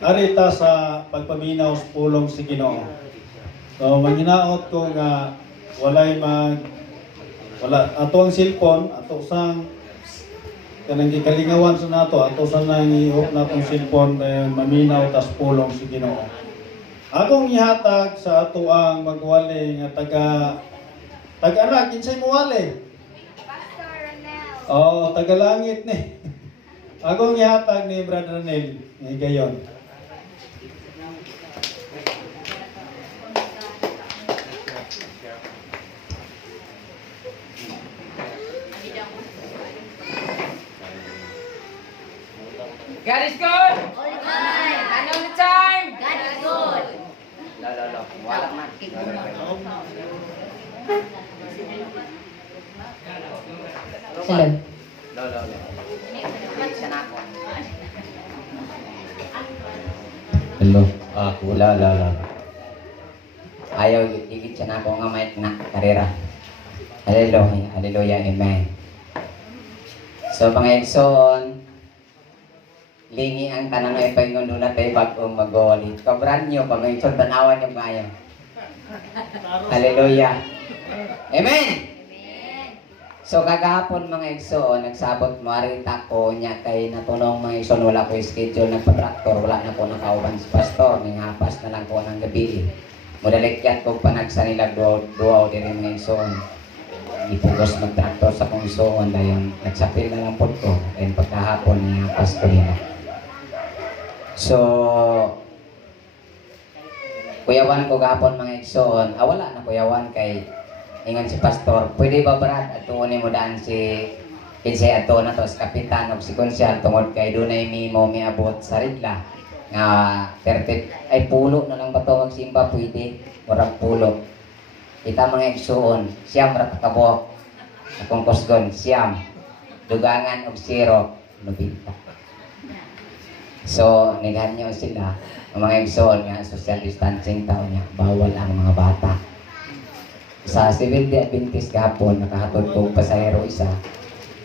arita sa pagpaminaw sa pulong si Ginoo. So manghinaot ko nga wala ato ang cellphone, ato sang kanang gikalingawan sa nato, ato sang nangihop natong cellphone kay maminaw tas pulong si Ginoo. Akong ihatag sa ato ang magwali nga taga kinsay mo wali? Pastor Ronel. Oh, taga langit ni. Akong ihatag ni Brother Nel, ni gayon. God is good. All the time. And all the time. God is good. Lalo. Wala man. Hello. Lalo. Siya na ako. Hello. Lalo. Ayaw igit siya na ako nga may na karera. Hallelujah, amen. So mga igsoon, lingi ang tanan ay paingon na tayo bagong mag-ulit. Kabran nyo, mga igsoon, tanawan nyo kayo. Hallelujah. Amen. So kagahapon mga igsoon, nagsabot mo arita ko niya kay natunong mga igsoon, wala ko schedule nagpa-traktor, wala na ko nakauban si pastor, ningapas na lang ko ng gabi. Mudalikyat ko pa nagsanilag duwaw din mga igsoon. Ipugos mag-traktor sa kong igsoon dahil nagsapil na lang po ko, dahil pagkahapon ningapas ko nila. So, kuyawan ko gahapon mga igsoon, wala na kuyawan kay ingon si pastor, pwede ba Brad at tuunin mo daan si kinsay ato na to sa kapitan o si konsyal tungod kay dunay mimo miabot sa ridla nga 30 ay pulo na lang ba to magsimba pwede murag pulo kita mga igsoon siyam ra takabo akong kusgon siyam dugangan og 0 nobita so niganyo sila ang mga igsoon nga social distancing taon niya bawal ang mga bata. Sa Seventh Day Adventist gahapon, nakahatod kong pasahero isa.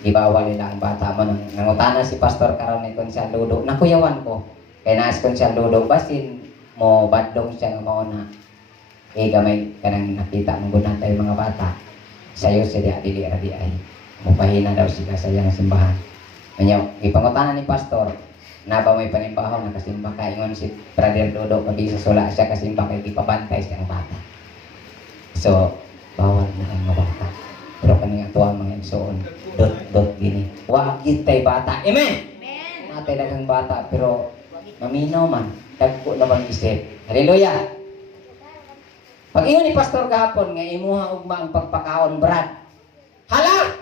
Ibawal nila ang bata mo. Nangutana si Pastor karon ni Konsyal Ludo. Nakuyawan ko. Kaya naas Konsyal Ludo, basin mo badlong siya nga mauna. Gamay ka nang nakita mong gunatay mga bata. Sayo siya di ay. Mupahina daw sila sa iyang simbahan. Kanya, ipangutana ni Pastor, na ba may panimbaho nakasimba ka? Ingon si Brother Ludo, pag sa sula siya kasimba kay ipabantay siya ng bata. So, bawal na ang mga bata. Pero kaning ato ang mga igsoon, dot gini. Wa kitay bata. Amen. Natay daghang bata pero maminaw man, dagko naman isip. Hallelujah. Pag ingon ni pastor kahapon nga imuha ugma ang pagpakaon Brad. Hala!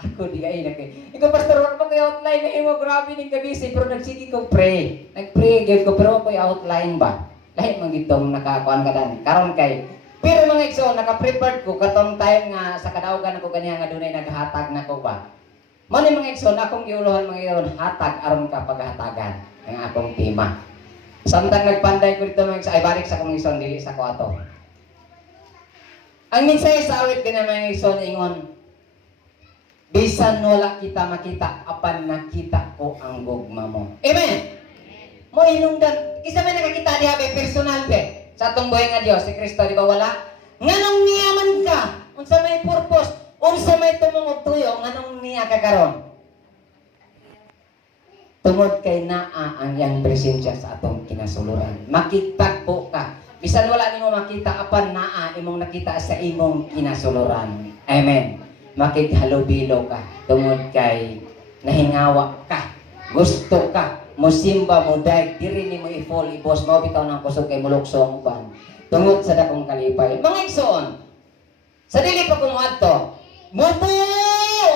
Ako di ay nakay. Ikaw pastor wala pa kay outline na imo grabe ning kabisi pero nagsige ko pray. Nagpray gyud ko pero ako outline ba. Lahi man gitong nakakuan kadan. Karon kay pero mga igsoon, naka-prepared ko katong time nga sa kadaugan ako ganiya nga dunay naghatag na ko ba. Mao ni mga igsoon, akong giuluhan mga igsoon, hatag aron ka paghatagan ang akong tema. Samtang nagpanday ko dito mga igsoon, ay balik sa akong igsoon, dili sa ko ato. Ang minsay sa awit din mga igsoon ingon, bisan wala kita makita, apan nakita ko ang gugma mo. Amen. Mo hinungdan, isa may nakakita diha be personal be. Sa atong buhay nga Dios, si Kristo di ba wala? Nganong niyaman ka? Unsa may purpose? Unsa may tumong og tuyo? Nganong niya ka karon? Tungod kay naa ang yang presensya sa atong kinasuluran. Makitagpo ka. Bisan wala nimo makita apan naa imong nakita sa imong kinasuluran. Amen. Makighalubilo ka tungod kay nahingawa ka. Gusto ka mosimba mo dahil diri nimo i-fall ibos mo bitaw ng kusog kay muluksong uban tungod sa dakong kalipay mga igsoon sa dili pa kung adto mubo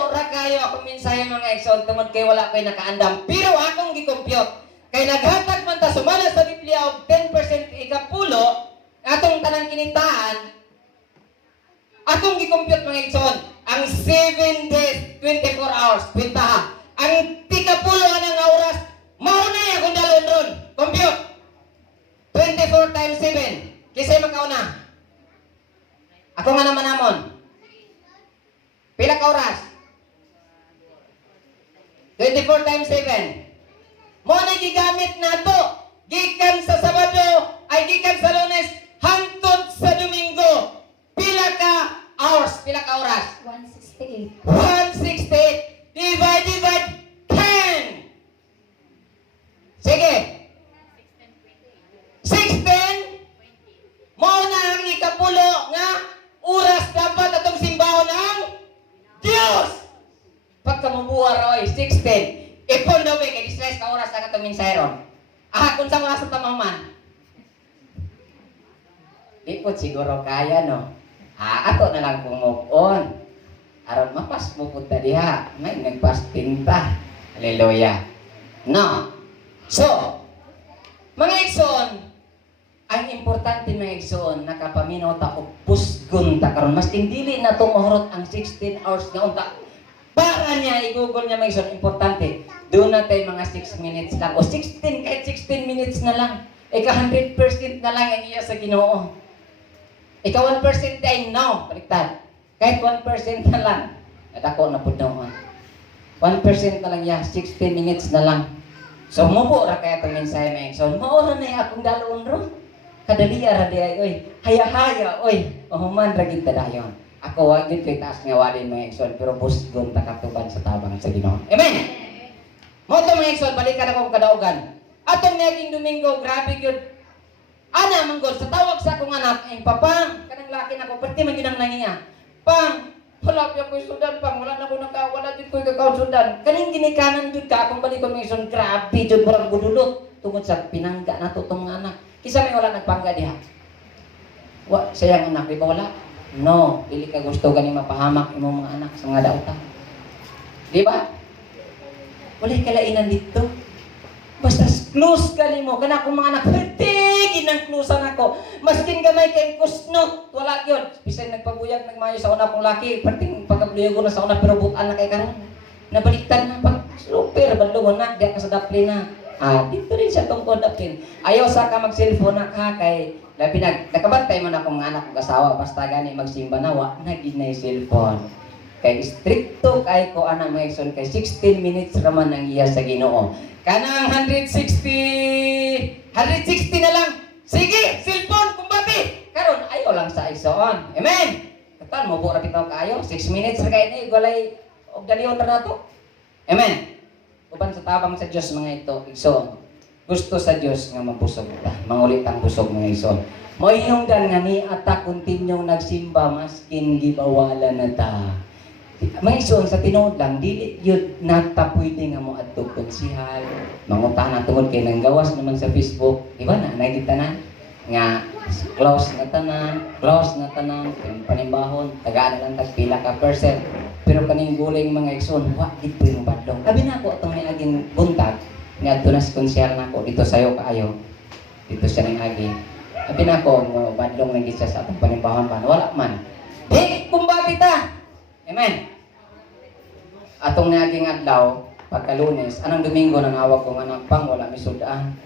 ra kayo ako minsahe mga igsoon tungod kay wala koy nakaandam pero akong gi-compute kay naghatag man ta sumala sa Biblia og 10% ikapulo atong tanang kinitaan akong gi-compute mga igsoon ang 7 days 24 hours kwenta ang tikapulo anang oras mao na yung kung dalon ron. Compute. 24 times 7. Kisay makauna. Ako nga naman namon. Pila ka oras? 24 times 7. Mo na gigamit na to. gikan sa Sabado ay gikan sa Lunes hangtod sa Domingo. Pila ka hours, pila ka oras? 168. 168 divide 10. Sige. 16 mo na ang ikapulo nga oras dapat atong simbahon ng Dios. Pagka mabuha roy 16 ipon daw kay 16 ka oras ang atong mensahero. Kung sa oras sa tamaman. Di po siguro kaya no. Ato na lang kung move on. Aron mapas mo punta diha. May nagpasting ta. Hallelujah. No. So, mga igsoon, ang importante mga igsoon, nakapaminaw ta og pusgon ta karon. Mas dili na tumuhurot ang 16 hours nga unta. Para niya, i-google niya mga igsoon, importante. Doon na tayo mga 6 minutes lang. O 16, kahit 16 minutes na lang. Ika 100% na lang ang iya sa Ginoo. Ika 1% ay no. Baliktad. Kahit 1% na lang. At ako na po doon. 1% na lang ya. 16 minutes na lang. So, mubo ra kaya itong mensahe mga igsoon. Maura na yung akong daloon ro. Kadaliya ra di ay, oy. Haya-haya, oy. Ohuman ra kita dayon. Ako wag din kay taas nga walin mga igsoon. Pero busgon ta katuban sa tabang sa Ginoo. Amen! Mo to mga igsoon, balikan ako kadaugan. Atong naging Domingo, grabe yun. Ana manggod sa tawag sa akong anak, ay papang, kanang laki na ko, pati man yun ang nangiya. Pang, wala pa ko'y sudan, pang, wala na ko wala din ko'y kakaon sudan. Kaning ginikanan yun ka, akong balikon mga igsoon, grabe yun, murang budulot. Tungod sa pinangga na to itong mga anak. Kisa may wala nagpangga diha. Sayang anak, di ba wala? No, dili ka gusto ganing mapahamak imong mga anak sa mga dauta. Di ba? Walay kalainan dito. Basta close ka nimo kana akong mga anak, tigin ang closean ako. Maskin gamay kay kusnot, wala gyud. Bisan nagpaguyag nagmayo sa una kong laki, perting pagkabuyag ko na sa una pero butan na kay karon. Nabaliktad na pag super balungon na, diya ka sa daplin na. Dito rin siya tungkol daplin. Ayaw sa ka mag-cellphone na ka kay labi nakabantay mo na akong mga anak kong asawa basta gani magsimba na wa na gid na cellphone. Kay stricto kay ko ana mga igsoon kay 16 minutes raman ang iya sa Ginoo. Kanang 160 na lang. Sige, cellphone kumbati. Karon ayo lang sa igsoon. Amen. Katal mo ra bitaw kaayo 6 minutes ra kay ni walay og dalion ra nato. Amen. Uban sa tabang sa Dios mga ito igsoon. Gusto sa Dios nga mabusog ta. Mangulit ang busog mga igsoon. Mo hinungdan nga ni ata continue nagsimba maskin gibawala na ta. May igsoon sa tinuod lang dili yun natapwede nga mo adto konsihal mangutana tungod kay nang gawas naman sa Facebook di ba na nakita na nga close na tanan panimbahon tagaan na lang tag pila ka percent pero kaning guling mga igsoon wa dito yung badlong abi na ako atong niaging buntag nga adto na sa konsihal nako dito sayo kaayo dito siya ning agi abi na ako mo badlong na gid siya sa atong panimbahon pa wala man di kumbati ta. Amen. Atong naging adlaw, pagka Lunes, anong Domingo nang awag kong anak pang wala mi sudan.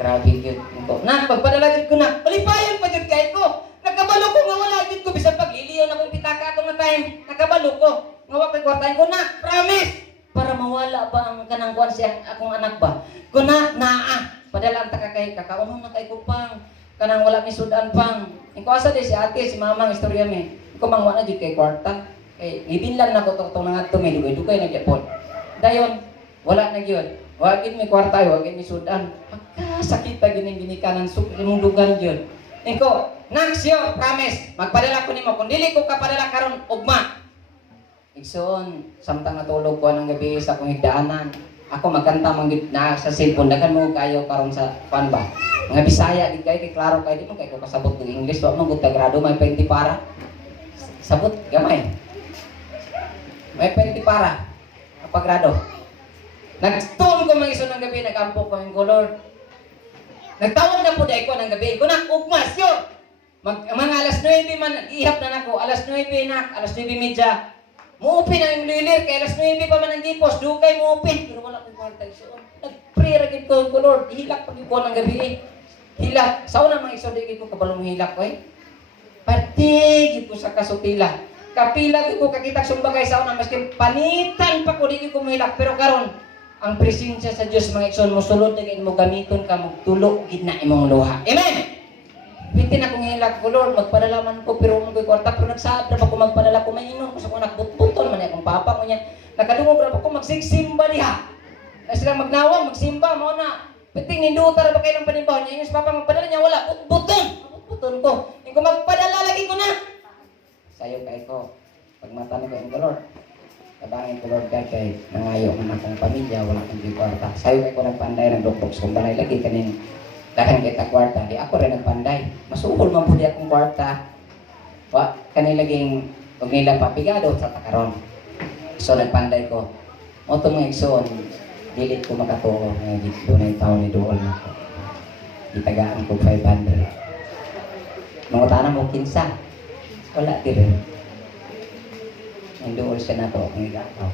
Grabe yun ko. Na, pagpadala jud ko na. Palipayan pa jud kay ko. Nagkabalo ko nga wala jud ko bisan pagliliyo na kong pitaka atong nga time. Nagkabalo ko. Nga wa kay kwartahin ko na. Promise. Para mawala ba ang kanang kuan siya akong anak ba? Kuna naa. Padala ang taka kay kakaunon na kay ko pang. Kanang wala mi sudan pang. Iko asa di si ate si mamang istorya mi. Iko mangwa na jud kay kwarta. Ibinlan na ko itong mga may dugay na gyapon. Dayon, wala na gyud. Wagin may kwarta, wagin may sudan. Pagkasakit pa gining ginikanan imong dugan gyud. Ingko, next year, promise, magpadala ko nimo kung dili ko kapadala karon ugma. Igsoon, samtang natulog ko ng gabi sa akong higdaanan. Ako magkanta man gyud na sa cellphone daghan mo kayo karon sa pan ba. Mga Bisaya di kay klaro kay di mo kay ko kasabot ng English, wa man gud grado may 20 para. Sabot gamay. May 20 para. Kapagrado. Nagtuon ko mga iso ng gabi, nag-ampok ko yung Lord. Nagtawag na po dahil ko ng gabi. Ko na, ugmas yun. Mga alas 9 man, ihap na nako. Alas 9 na, alas 9:30. Muupin na yung lilir, kaya alas 9 pa man ang gipos. Dugay muupin. Pero wala kong kwarta iso. Nag-pray rin ko yung Lord. Hilak pag ko ng gabi. Hilak. Sa unang mga iso, di ko kabalong hilak ko Patigid ko sa kasutila. Kapila ko kakita sumbagay sa una maski panitan pa ko di ko mahilak pero karon ang presensya sa Dios mga igsoon mosulod na mo gamiton ka magtulo gid na imong luha. Amen. Piti na kong ilag ko, Lord, magpadalaman ko, pero mo ko'y kwarta, pero nagsaad na pa ko magpadala ko, may inom ko sa kong nakbutbuton, man akong papa ko niya, nakadungog na pa ko, magsigsimba diha. Na sila magnawang, magsimba, mo na, piti ninduta na ba kayo ng panimbaw niya, yung sa papa magpadala niya, wala, butbuton ko, yung kung magpadala, lagi ko na. Sayo kay ko, pag matanong ko yung Lord, kabangin ko Lord God kay nangayo ng akong pamilya, wala kang di kwarta. Sayo kay ko nagpanday, nagdokbox kong balay, lagi kanin, dahil kita kwarta, di ako rin nagpanday. Masuhol man po di akong kwarta. Wa, kanilaging, huwag nila papigado sa takaron. So nagpanday ko. O itong mga igsoon, dilit ko makatuo. Ngayon, doon ay taon ni Dool na ko. Itagaan ko 500. Mga mo kinsa. Wala di rin. Ang Dool siya na to, ang igakaw.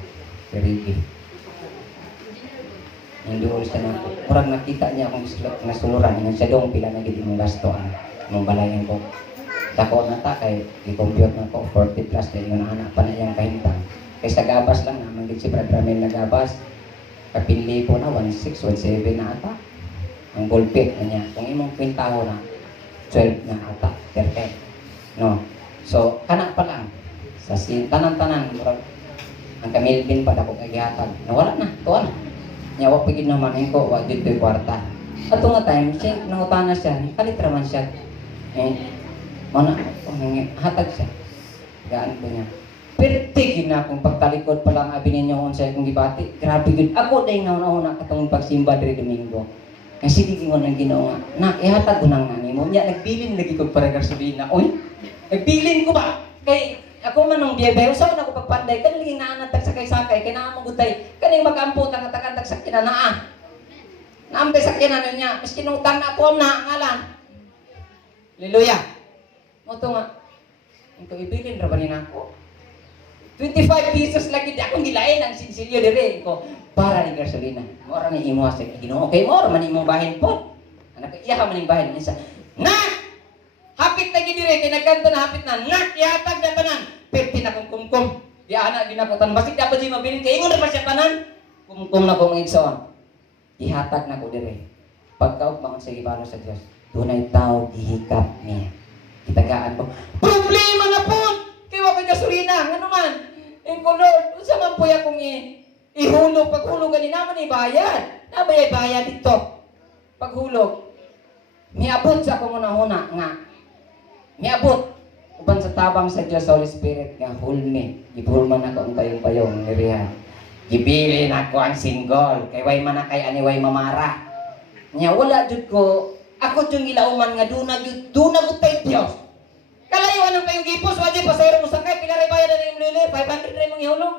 Perigi. Hinduol siya na po. Murag nakita niya akong nasuluran. Yung siya doon, pila na gid mong gasto mong balayan ko. Dako na ta kay i-compute na ko 40 plus na yung anak pa na yung kahintang. Kay sa gabas lang naman gid si Brad Ramel na gabas. Kapinli po na 16, 17 na ata. Ang gulpit na niya. Kung imong kwintaho na 12 na ata, 13. No. So, kana pa lang. Sa tanan-tanan, murag ang kamilbin pa dako kay gihatag. Nawala na, tuwa na. Nyawa pigid naman ko, wa jud ko'y kwarta. Ato nga time, siya nangutana siya, kalitra man siya. Mana hatag siya. Gaan ko niya. Perti na kung pagtalikod pa lang abi ninyo unsay akong gibati. Grabe gud. Ako day nauna katong pagsimba diri Domingo. Ang sige ko nang Ginoo nga, na ihatag ko nang nimo. Nya nagbilin lagi ko para gasolina. Oy. Nagbilin ko ba? Kay ako man nung biyebe, usaw na ko pagpanday, kanilang naanatag sakay-sakay, kaya naamagutay, kanilang mag-ampot ang atag-atag sa kinanaa. Naambay sa kinanan niya, mas kinutang na ako na ngalan. Hallelujah. Mo to nga, ito ibilin ra ba nina ako? 25 pesos lagi di akong gilain ang sinsilyo dire ko para ni gasolina. Mora ni imo sa Ginoo. Okay, mora man imong bahin po. Anak iya ka man ning bahin isa. Na hapit na gidire kay nagkanto na hapit na nak ihatag na tanan perti na kong kumkum di ana ginaputan basig dapat si mabilin kay ingon na pa siya tanan kumkum na ko mga igsoon ihatag na ko dire pagkaog bangon sa gibalo sa Dios dunay tao gihikap niya kitagaan ko problema na po kay wa kay gasolina ngano man en ko Lord unsa man puy akong ihulog paghulog ani naman ibayad nabayad bayad dito paghulog miabot sa akong una-una nga miabot uban sa tabang sa Dios Holy Spirit nga hulmi gibulman ako ang payong-payong niriha gibilin ako ang single kay way man kay ani way mamara nya wala jud ko ako jud ilauman nga duna jud tay Dios kalayo anong payong gipos wa jud pasayro mo sakay pila ray bayad ani imong 500 ray mong ihulog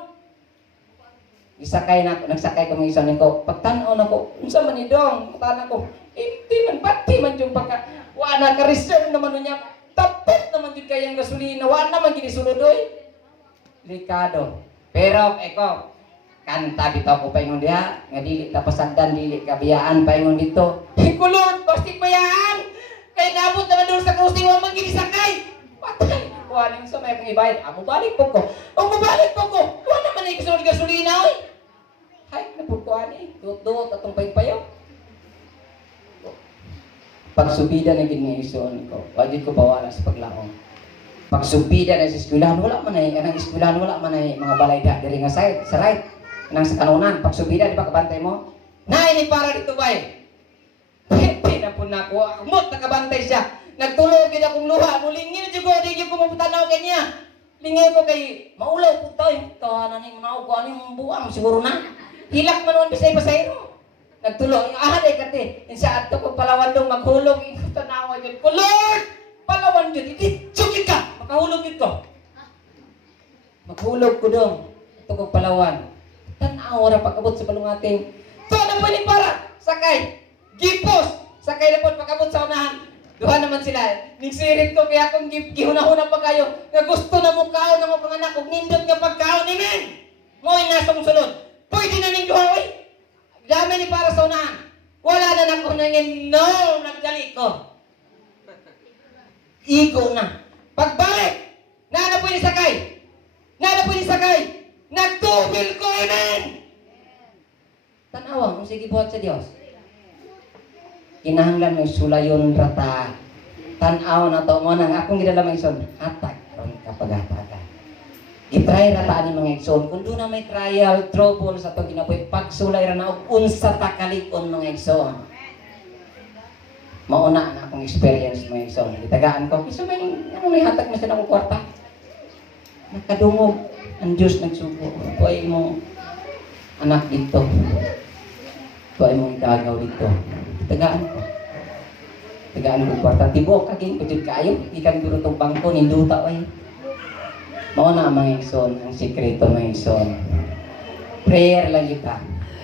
isakay na ako nagsakay ko mga isa niko pagtan-aw nako unsa man ni dong pagtan ko hindi man pati man jud pagka wa na ka reserve naman niya tapos naman din kayang gasolina, wala naman ginisuludoy. Delikado. Pero, eko, kanta bitaw ko paingon diha, nga dili tapasagdan, dili kabiyaan paingon dito. Eko Lord, bastik bayaan! Kaya nabot naman doon sa krusing, wala man ginisakay. Patay! Kuhanin sa may kong ibayad. Amo balik po ko. Mabalik po ko. Wala naman ay gisulod gasolina, oy. Hay, napurkuhan eh. Duot-duot atong payo-payo. Pagsubida na giniison ko, wajid ko bawala sa paglaong. Pagsubida na sa eskwelahan, wala man ay, anang eskwelahan, wala man ay mga balay da, diri nga side, sa right, anang sa kanunan, pagsubida, di ba kabantay mo? Nay, ni para dito ba eh? Pepe na po na ako, akmot, nakabantay siya. Nagtulog din akong luha, mulingin na ko, di ko maputanaw kanya. Lingay ko kay, maulaw po tayo, tawanan yung mga ko, ano yung buwang, siguro na. Hilak man naman bisay-basayro. Nagtulong, ahaday kati, insa ato ko Palawan dong maghulog, ikaw tanawa yun ko, Lord! Palawan yun, hindi, sugit ka! Makahulog yun ko. Maghulog ko dong, ito ko Palawan. Tanawa na pagkabot sa balungating. Ito na pa para, sakay, gipos, sakay na po pagkabot sa unahan. Duha naman sila, nigsirit ko kaya akong gihuna-huna pa kayo, nga gusto na mo kao na mo panganak, kung nindot nga pagkao ni men. Mo'y nasong sunod, pwede na ning duha, oy. Dami ni para sa unahan. Wala na nako nangin, no, nagdali ko. Igo na. Pagbalik, na pwede sakay. Na pwede sakay. Nagtubil ko, amen. Tanawa, kung sige buhat sa Dios. Kinahanglan may sulayon rata. Tanaw na to mo nang akong gidala may igsoon. Hatag ron kapagatagan. Gitry rata ni mga igsoon. Kung doon na may trial, trouble sa to ginapoy, pagsulay ra na og unsa ta kalikon mga igsoon. Mauna na akong experience mga igsoon. Gitagaan ko, kiso may ano may hatag man sa akong kwarta. Nakadungog ang Diyos nagsugo. Tuay mo anak dito. Tuay mo itagaw dito. Tagaan ko. Tagaan ko kwarta. Tibok kaging kujud kayo. Ikan duro tong bangko ninduta ay. Mao na mga igsoon ang sikreto mga igsoon. Prayer lang kita.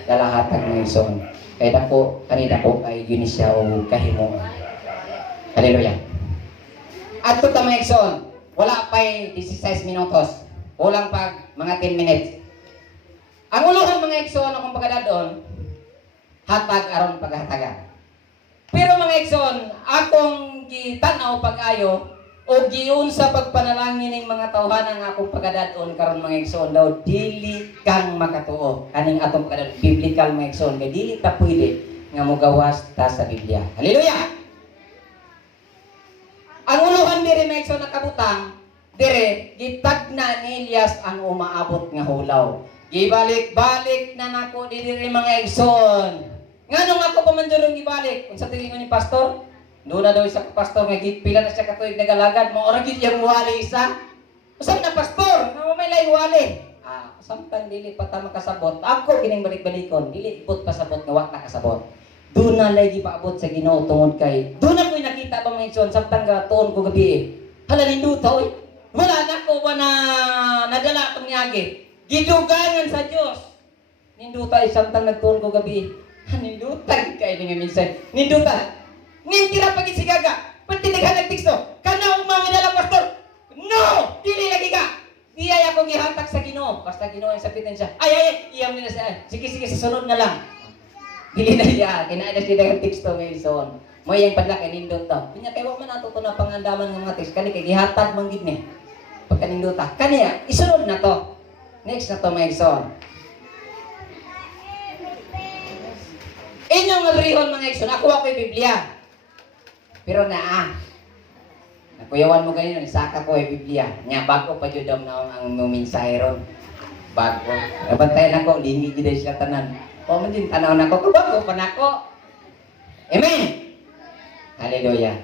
Dalahatag mga igsoon. Kay dako kanina ko kay Eunice o kahimo. Hallelujah. Adto ta mga igsoon. Wala pa'y 16 minutos. Kulang pag mga 10 minutes. Ang uluhan mga igsoon akong pagkadadon, hatag aron paghatagan. Pero mga igsoon, akong gitanaw pag-ayo o giun sa pagpanalangin ng mga tawhan ang akong pagkadadon karon mga igsoon daw dili kang makatuo. Kaning atong pagkadadon biblical mga igsoon kay dili ta pwede nga mogawas ta sa Biblia. Hallelujah. Ang uluhan diri mga igsoon nakabutang dire gitagna ni Elias ang umaabot nga hulaw. Gibalik-balik na nako diri mga igsoon. Nganong ako pa man durong gibalik? Kung sa tingin ko ni pastor, doon na daw isa ka pastor nga pila na siya katuig nagalagad, mo ora gid yang wali isa. Usab na pastor, nga may lain wali. Samtang dili pa ta makasabot, ako kining balik-balikon, dili ipot pasabot nga wa nakasabot. Doon na lagi paabot sa Ginoo tungod kay. Doon na ko'y nakita ba mga igsoon samtang tuon ko gabi. Hala ninduta oy. Wala na ko na nadala tong niagi. Gidugangan sa Dios. Ninduta samtang nagtuon ko gabi. Nindutan kay nga minsan. Nindutan. Ngintira pag isigaga. Pantinig nagtikso. Kana umama dala pastor. No, dili lagi ka. Iyay ako gihatak sa Ginoo. Basta Ginoo ang sapitan siya. Ay, iyam nila sa. Sige sa sunod na lang. Dili na siya, kinaada siya ng teksto ngayon son. Mo yang padla kay nindot ta. Pinya kay wa man ato to na pangandaman ng mga tekst kani kay gihatag man gid ni. Pagka nindot ta. Kaniya isunod na to. Next na to mga igsoon. Inyong agrihon mga igsoon, ako ako'y Biblia. Pero nakuyawan mo ganyan, isaka ko ay Biblia. Nya bago pa jud na ang mensahe ron. Bago. Nabantayan ako, lingi gid siya tanan. O man din tanaw na ko, kabago pa na ko. Amen! Hallelujah.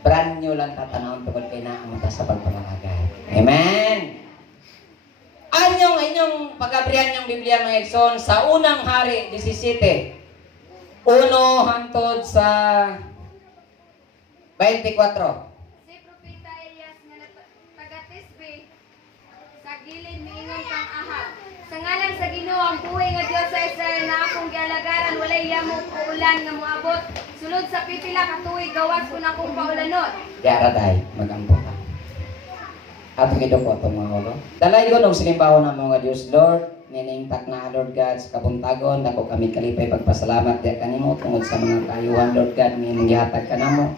Brand new lang tatanawin tungkol kay naamata sa pagpanalagay. Amen! Inyong pag-abrihan yung Biblia mga igsoon sa unang hari 17. Uno hantod sa 24. Si Propeta Elias nga taga-Tisbe sa gilid miingon kang Ahab. Sa ngalan sa Ginoo ang buhay nga Dios sa Israel na akong gialagaran walay yamok o ulan nga moabot sulod sa pipila ka tuig gawas kun akong paulanot. Yara day, magampo ka. At gido ko itong mga ulo. Dalay ko nung sinimbaho ng mga Diyos, Lord, niningtak na Lord God sa kabuntagon, dako kami kalipay pagpasalamat diya kanimo tungod sa mga kayuhan Lord God, gihatag ka namo.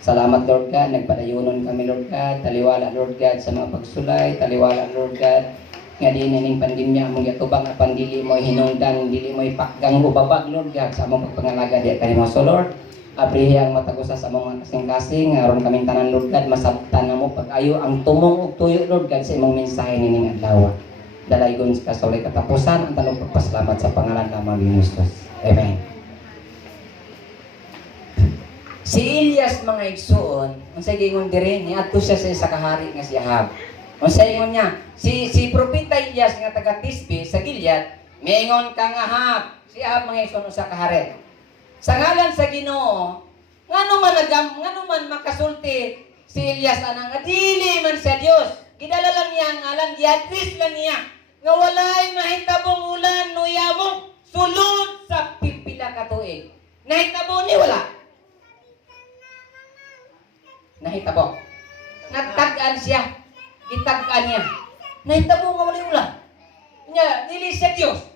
Salamat Lord God, nagpadayunon kami Lord God, taliwala Lord God sa mga pagsulay, taliwala Lord God, nga di ning pandemya mong yatubang apan dili mo hinungdan, dili mo ipakgang ubabag Lord God sa among pagpangalaga diya kanimo. So Lord, abrihang matagusa sa mga kasing-kasing aron kaming tanan Lord God masabtan namo pag-ayo ang tumong ug tuyo Lord God sa imong mensahe nining adlaw. Dalaygon sa kasulay katapusan ang talong pagpasalamat sa pangalan ng Amang Jesus. Amen. Si Elias mga igsuon, unsay gingon diri niadto siya sa isa ka hari nga si Ahab. Unsay ingon niya? Si propeta Elias nga taga Tisbe sa Gilead, miingon kang Ahab. Si Ahab mga igsuon usa ka hari. Sa ngalan sa Ginoo, ngano man makasulti si Elias anang dili man sa Dios. Gidala lang niya ang ngalan, giadres lang niya. Nga walay mahitabong ulan no yamok sulod sa pipila ka tuig. Nahitabo ni wala. Nahitabo. Nagtag-an siya. Gitag-an niya. Nahitabo nga walay ulan. Nya dili sa Dios.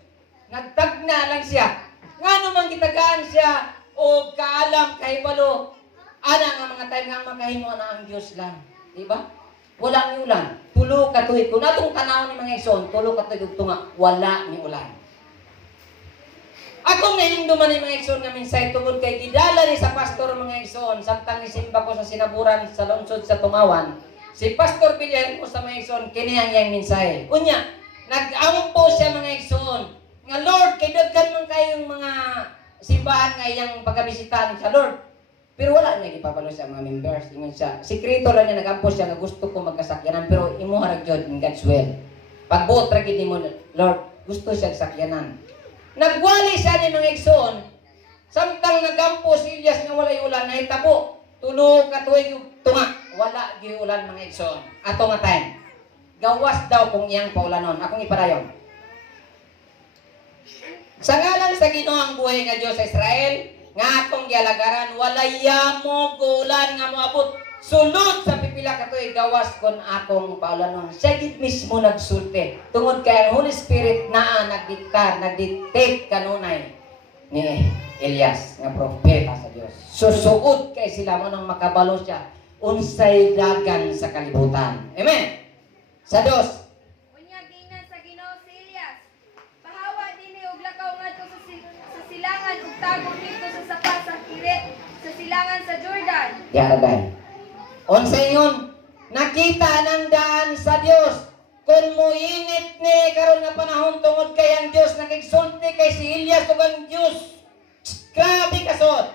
Nagtagna lang siya. Ngano man gitagaan siya o kaalam kahibalo ana nga mga tayo nga makahimo na ang Dios lang, di ba? Wala ni ulan, tulo ka tuig. Kung atong tanaw ni mga igsoon, tulo ka tuig ug tunga wala ni ulan. Akong nahinduman ni mga igsoon nga minsay tungod kay gidala ni sa pastor mga igsoon samtang nisimba ko sa sinaburan sa lungsod sa Tumawan. Si Pastor Villar mo sa mga igsoon kini ang iyang minsay. Unya, nag-ampo siya mga igsoon nga Lord kay daghan man kayong mga simbahan nga iyang pagabisitahan sa Lord. Pero wala niya gipapalo sa mga members. Ingon siya, sikreto lang niya nag-ampo siya nga gusto ko magkasakyanan pero imo harag jud in God's will. Pagbuot ra gid nimo Lord, gusto siya sakyanan. Nagwali siya ni mga igsoon samtang nagampo si Elias nga walay ulan nahitabo tulo ka tuig tunga wala gyud ulan mga igsoon ato nga time gawas daw kung iyang paulanon akong ipadayon sa ngalan sa Ginoo ang buhay nga Dios sa Israel nga atong gialagaran walay yamo ulan nga moabot sulod sa pipila ka tuig gawas kon akong paulanon siya gid mismo nagsulti tungod kay ang Holy Spirit naa nagdictate kanunay ni Elias nga propeta sa Dios susuod kay sila mo nang makabalo siya unsay dagan sa kalibutan amen sa Dios Unya ginan sa Ginoo si Elias. Pahawa dinhi og lakaw ngadto sa silangan ug tago dito sa sapa sa Kiret sa silangan sa Jordan. Yaragay. Unsay ingon? Nakita ng daan sa Dios. Kung muinit ni karon nga panahon tungod kay ang Dios nakigsulti kay si Elias ug ang Dios. Grabe kasod.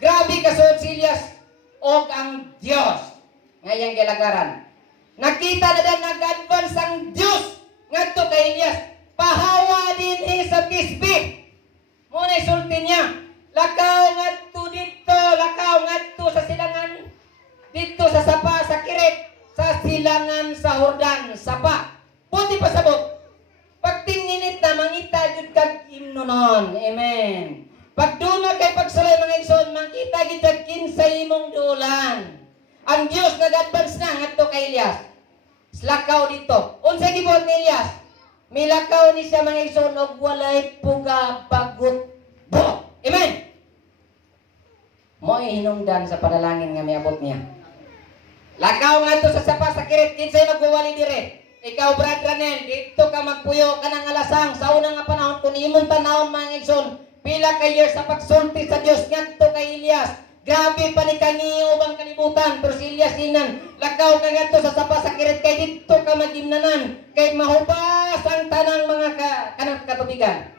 Grabe kasod si Elias ug ang Dios. Ngayang gilagaran. Nakita na dan nag-advance ang Dios ngadto kay Elias. Pahawa dinhi sa Tisbe. Mo na sulti niya. Lakaw ngadto dito, lakaw ngadto sa silangan dito sa sapa sa Kiret, sa silangan sa Jordan, sapa. Puti pasabot. Pag tinginit na mangita jud kag himno nun. Amen. Pag duna kay pagsulay mga igsoon, mangita gid kag kinsay imong dulan. Ang Dios nag-advance na ngadto kay Elias. Lakaw dito. Unsay gibuhat ni Elias? Milakaw ni siya mga igsoon og walay puga bagot bo. Amen. Mo'y hinungdan sa panalangin nga miabot niya. Lakaw nga to sa sapa sa Kiret, kinsay magwawali dire. Ikaw Brad Ranel, dito ka magpuyo ka ng alasang sa unang nga panahon kung imong tanawon mga igsoon. Pila ka years sa pagsulti sa Dios ngadto kay Elias. Grabe pa ni kanio bang kalibutan pero si Elias sinan lakaw ka ngadto sa sapa sa Kiret kay dito ka magimnanan kay mahubas ang tanang mga kanang katubigan.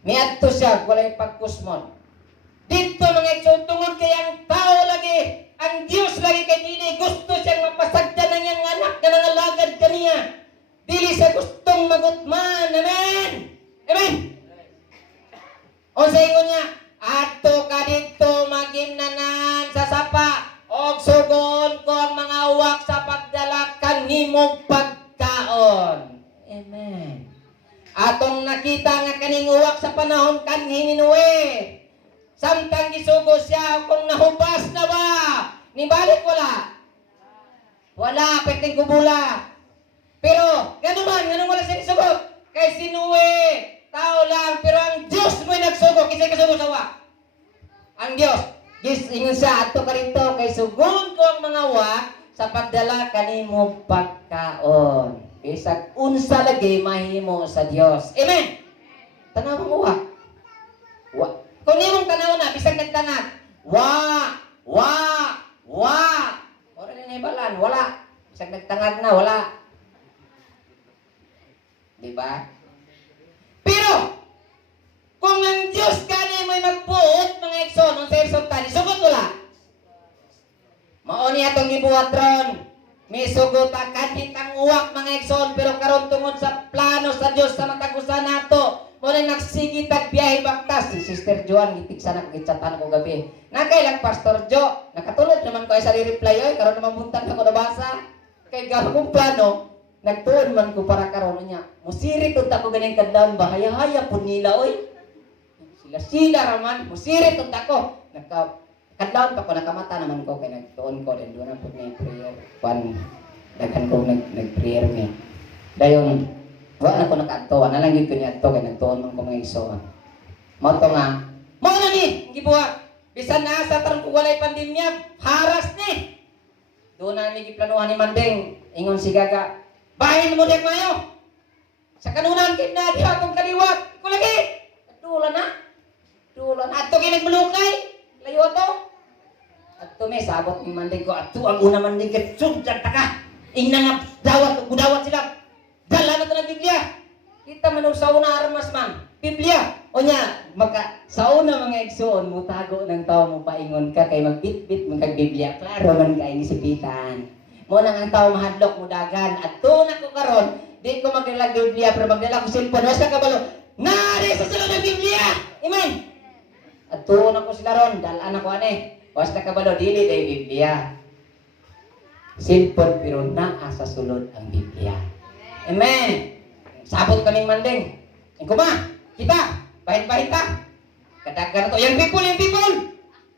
Miadto siya walay pagkusmon. Dito mga igsoon tungod kay ang tao lagi, ang Dios lagi kay dili gusto siyang mapasagdan ng iyang anak nga nangalagad kaniya. Dili sa gustong magutman. Amen. Amen. O sa ingon niya, ato ka dito magimnanan sa sapa og sugon ko ang mga uwak sa pagdala kanimong pagkaon. Amen. Atong nakita nga kaning uwak sa panahon kanhi ni Noe. Samtang gisugo siya kung nahubas na ba? Nibalik wala. Wala, pwedeng kubula. Pero, gano'n man, gano'n wala siya nisugot. Kay si Noe, tao lang, pero ang Diyos mo'y nagsugo. Kisa'y kasugo sa wa. Ang Diyos, ingon siya, ato ka rito, kay sugon ko ang mga wa sa pagdala kanimo pagkaon. Bisag unsa lagi mahimo sa Dios. Amen. Tanaw mo wa. Wa. Kung imong tanaw na bisag nagtanag. Wa. Ora ni balan, wala. Bisag nagtangag na, wala. Di ba? Pero kung ang Dios kani mo'y magbuot mga igsoon sa resulta, sugot wala. Mao ni atong gibuhat ron. Misugot kadit ang uwak mga igsoon pero karon tungod sa plano sa Dios sa matagusan nato mo na nagsigit ag biyahe baktas si Sister Joan gitiksa na kagitsatan ko gabi nakay lang Pastor Jo nakatulog naman ko ay sa reply oy karon naman buntag na ko nabasa kay gahong plano nagtuon man ko para karon niya musirit unta ko ganing kadlawon bahaya-haya pud nila oy sila raman musirit unta ko kadlawon pa ko nakamata naman ko kay nagtuon ko din doon pud may prayer pan daghan ko nag-prayer mi dayon wa na ko nakaadto na lang gyud ko niya adto kay nagtuon man ko mga igsoon mao to nga mao na ni gibuhat bisan na sa tarong walay pandemya haras ni doon na ni giplanuhan ni Mandeng ingon si Gaga bahin mo dek mayo Sa kanunan kit na di akong kaliwat. Ko lagi. Dulan na. Dulan ato kini nagmalukay. Layo to. Ato may sabot ni manding ko ato ang una manding ket sudjak ta ka. Ingna nga dawat budawat sila. Dala na to ng Biblia. Kita manung sa una armas man. Biblia. O nya, sa una mga igsoon, mutago ng tao mo paingon ka kay magbitbit mga Biblia. Klaro man kay nisipitan. Mo nang ang tao mahadlok mo dagan. At na ko karon, di ko magdala Biblia pero magdala ko cellphone. Was ka kabalo. Nari sa sulod ng Biblia. Amen. At na ko sila ron, dalaan ako ane. Was na kabalo, dili day Biblia. Cellphone pero naa sa sulod ang Biblia. Amen. Sabot kaming manding. Ingko ma, kita, bahit-bahit ta. Kadagan na to. Yung people.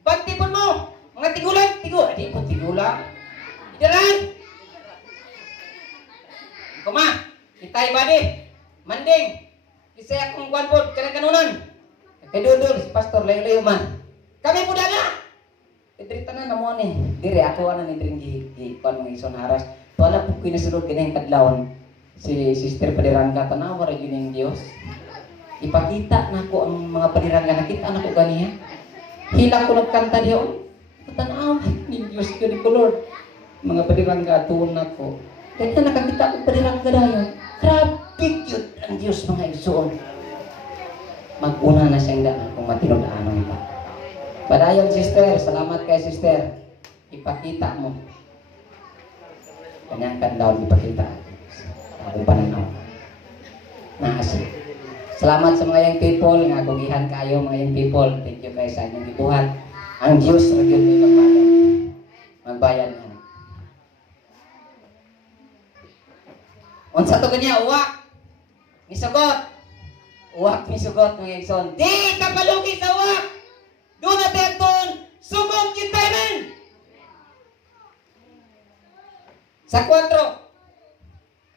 Pagtipon mo. Mga tigulan. Di po tigulan. Idaran. Ingko ma, kita ibadi. Manding. Kisaya akong kuwanpod. Kanang-kanunan. Kadudol, si pastor, layo-layo man. Kami po dala. Idrita na namuan eh. Dire, ako ni Dring kuwan mga ison haras. Wala po kinasulod ganyan kadlawon. Si Sister Padirangga, tanawa rin yun yung Diyos. Ipakita na ko ang mga padirangga, nakita na ko ganiya. Hila ko nagkanta diyo. Tanawa ni Diyos ko ni ko Lord. Mga padirangga, tuon na ko. Kaya nakakita ko padirangga dayo. Grabe yun ang Diyos mga igsoon. Mag-una na siyang daan kung matinod-anong pa. Padayon sister, salamat kay sister. Ipakita mo. Kanyang kandaw ipakita. Akong pananaw. Naasip. Salamat sa mga young people nga kugihan kayo mga young people. Thank you kayo sa inyong gibuhat. Ang Diyos nagyud may magbayan. Magbayan na. Unsa to kanya uwak. Misugot. Uwak misugot mga igsoon. Di ka palugi sa uwak. Doon na teton. Sugod kita man. Sa 4.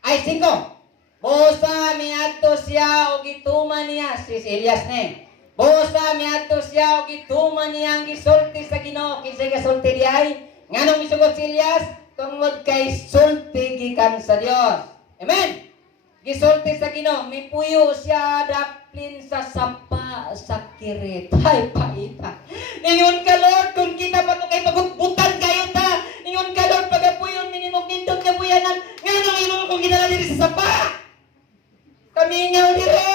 Ay, 5. Bosa miadto siya o gituman niya si Elias ne. Bosa miadto siya o gituman niya ang gisulti sa Ginoo. Kinsay gasulti di ay? Nganong misugot si Elias? Tungod kay sulti gikan sa Dios. Amen. Gisulti sa Ginoo, mipuyo siya daplin sa sapa sa kirit. Ay paita. Ningon ka Lord kung kita pa to kay pagbutan kayo ta. Ningon ka Lord pagapuyon minimog nindot nga buyanan. Nganong imo kung ginala diri sa sapa? Kami ngaw dire.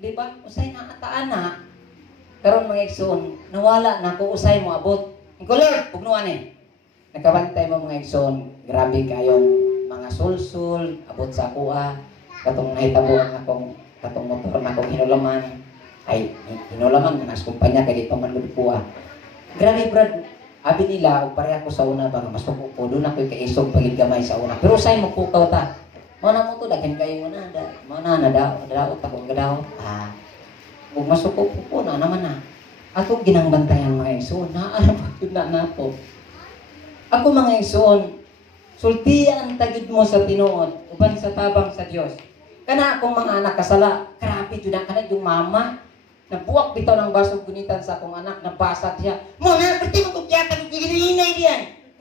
Di ba? Usay na ataan na. Karon mga igsoon, nawala na ko usay mo abot. Ingko Lord, pugnuan eh. Nakabantay mo mga igsoon, grabe kayong mga sulsul, abot sa kuha. Katong nahitabo ang katong motor na akong hinulaman. Ay, hinulaman, nas kumpanya kay di pa man kuha. Grabe brad, abi nila, og pareha ko sa una ba, masuko ko, doon ako'y kaisog pagid gamay sa una. Pero usay mo pukaw ta. Mana mo to daghan kayo mana na daot akong gadaw. Ug masuko po na naman na. Ato ginangbantayan mga igsoon, naaram gyud na nato. Ako mga igsoon, sultian tagid mo sa tinuod uban sa tabang sa Dios. Kana akong mga anak kasala, grabe jud na kana yung mama. Nabuwak bitaw ng basong gunitan sa akong anak, nabasag siya. Mo na perti mo kugyatan giginay diyan.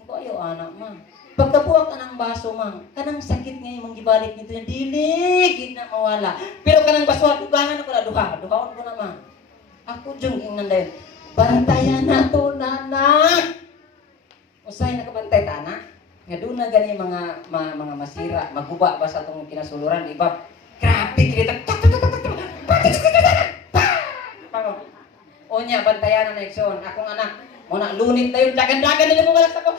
Ko ayo anak ma. Pagkabuwak ka ng baso, mang, kanang sakit nga yung gibalik nito niya, dilig, na mawala. Pero kanang baso, dugangan ako na, duhaon ko na, mang. Ako dyan, ingnan dahil, bantayan na to, nanak. Usay nakabantay ta, anak. Nga doon na gani mga masira, maguba ba sa itong kinasuluran, di ba? Grabe, kinita, o niya, bantayan na Nexon, akong anak, muna lunit na yun, dagan-dagan nila mong alas ako,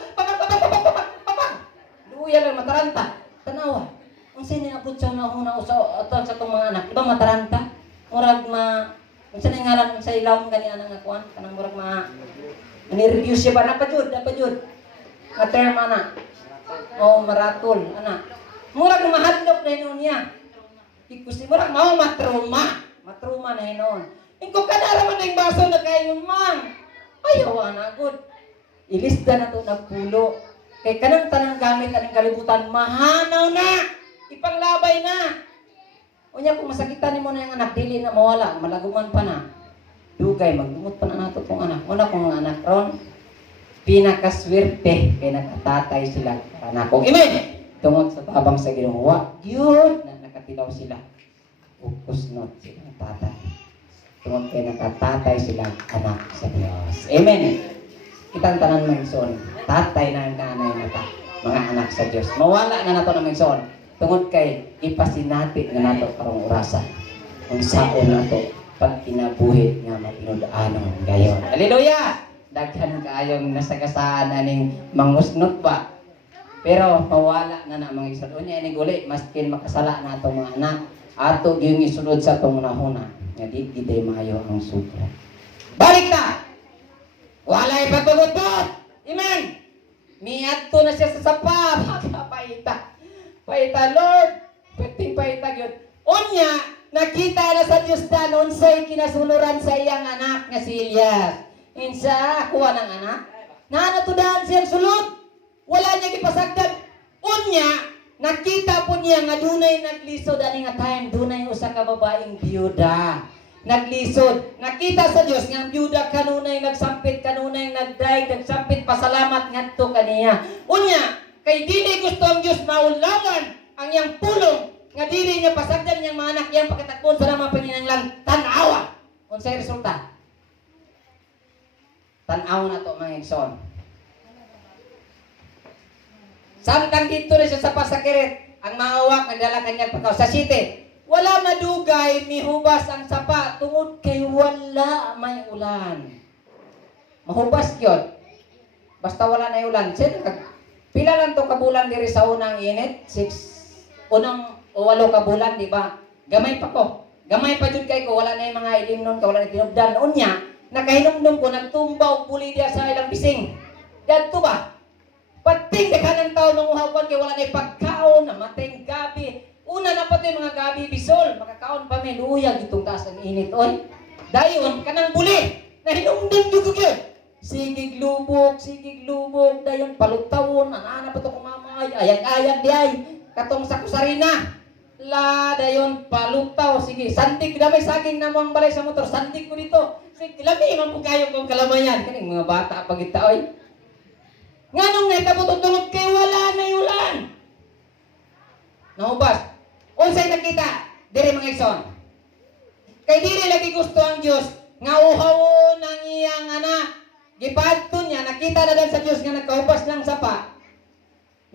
Luya lang mataranta. Tanawa. Ang siniabot sa una sa itong mga anak. Diba mataranta? Murag ang sinangalan sa ilawang ganyan ang akuan. Kanang murag nireview siya ba? Napajud. Materma na. O maratol. Anak. Murag mahadlok na hinon niya. Ikusi. Murag matruma. Matruma na hinon. Ingko kadaraman na yung baso na kayo mang. Ayaw anak. Good. Ilista na ito nagpulo. Kay kanang tanang gamit anong kalibutan, mahanaw na! Ipanglabay na! Unya kung masakitan mo na yung anak, dili na mawala, malaguman pa na. Dugay, magdumot pa na nato kong anak. Una kong mga anak ron, pinakaswerte, kay nakatatay sila para na akong. Amen! Tungod sa tabang sa Ginoo, wa gyud na nakatilaw sila. Ukusnot silang tatay. Tungod kay nakatatay silang anak sa Dios. Amen. Kitang tanan maigsoon, tatay na ang nanay nata, mga anak sa Dios. Mawala na nato na maigsoon. Tungod kay ipasinati na nato karong orasa. Kung saon nato pag kinabuhi nga matinud-anon gayon. Hallelujah! Daghan kaayong nasagasaan aning mangusnot ba. Pero mawala na na mga isunod niya ini guli maskin makasala na atong mga anak ato gyud isunod sa atong nahuna nga di gid maayo ang sobra. Balik na. Walay pagtugot. Amen. Miadto na siya sa sapa, paita. Paita Lord, pwedeng paita gyud. Unya nakita na sa Dios dan unsay kinasuluran sa iyang anak nga si Elias. Insa kuha ng anak. Nanatudahan siyang sulod. Wala niya gipasagdan. Unya, nakita po niya nga dunay naglisod ani nga time, dunay usa ka babaeng biyuda. Naglisod. Nakita sa Dios nga ang biyuda kanunay nagsampit, kanunay nagdaig, nagsampit pasalamat ngadto kaniya. Unya, kay dili gusto ang Dios maulawan ang iyang pulong nga dili niya pasagdan niyang mga anak iyang pagkatakon sa mga panginahanglan tan-awa. Unsay resulta? Tan-aw na to mga igsoon. Samtang dito na siya sa pasakirit, ang mga uwak nagdala kanyang pagkaw sa city. Wala madugay, mihubas ang sapa, tungod kay wala may ulan. Mahubas yun. Basta wala na ulan. Pila lang to kabulan diri sa unang init? 8 ka bulan, di ba? Gamay pa ko. Gamay pa jud kay ko, wala na yung mga ilimnon, wala na tinubdan. Unya, nakahinumdum ko, nagtumbaw puli diya sa ilang bising. Ganto ba? Pating kanang taon ng uhawan kay wala na pagkaon, namatay gabi. Una na pati mga gabi bisol, makakaon pa may luyag itong taas ang init. Oy, dayon kanang buli, nahinumdum jud ko gyud. Sigig lubog, dayon palutawon, ana pa to kumamay, ayag-ayag di ay katong sa kusarina. La dayon palutaw, sige, sandig na may saging na mo ang balay sa motor, sandig ko dito. Sige, lami man po kayo kung kalamayan. Kaning mga bata pagita oy. Nganong naitabot-tungod kay wala na ulan. Nahubas. Unsay nakita? Diri mga igsoon. Kay diri lagi gusto ang Dios nga uhawon ang iyang anak. Gipadto niya, nakita na dan sa Dios nga nagkahubas lang sapa.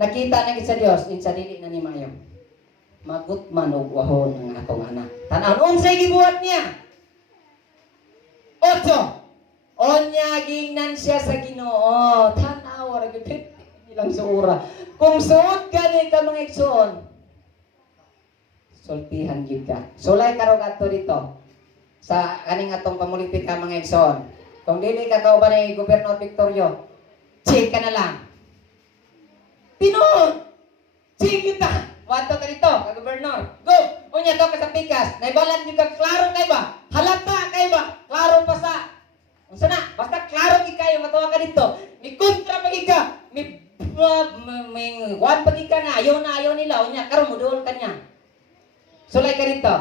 Nakita na gid sa Dios, insa dili na ni maayo. Magutman og wahon ang akong anak. Tan-aw unsay gibuhat niya? 8. Onya gingnan siya sa Ginoo. Tan-aw ra gyud ilang suura. Kung suod gani ka mga igsoon, sultihan gyud ka. Sulay karog adto dito sa kaning atong pamulipit ka mga igsoon. Kung dili ka kauban ni Gobernador Victorio, check ka na lang. Tinuod. Check ta. Wato ka dito, ka Gobernador. Go. Unya to ka sa pikas. Naibalan gyud ka klaro kay ba? Halata kay ba? Klaro pa sa unsa na? Basta klaro gid kayo matuwa ka dito. Ni kontra pa gid ka. May wan pa gid ka na ayaw nila unya karon muduol kanya. Sulay ka dito.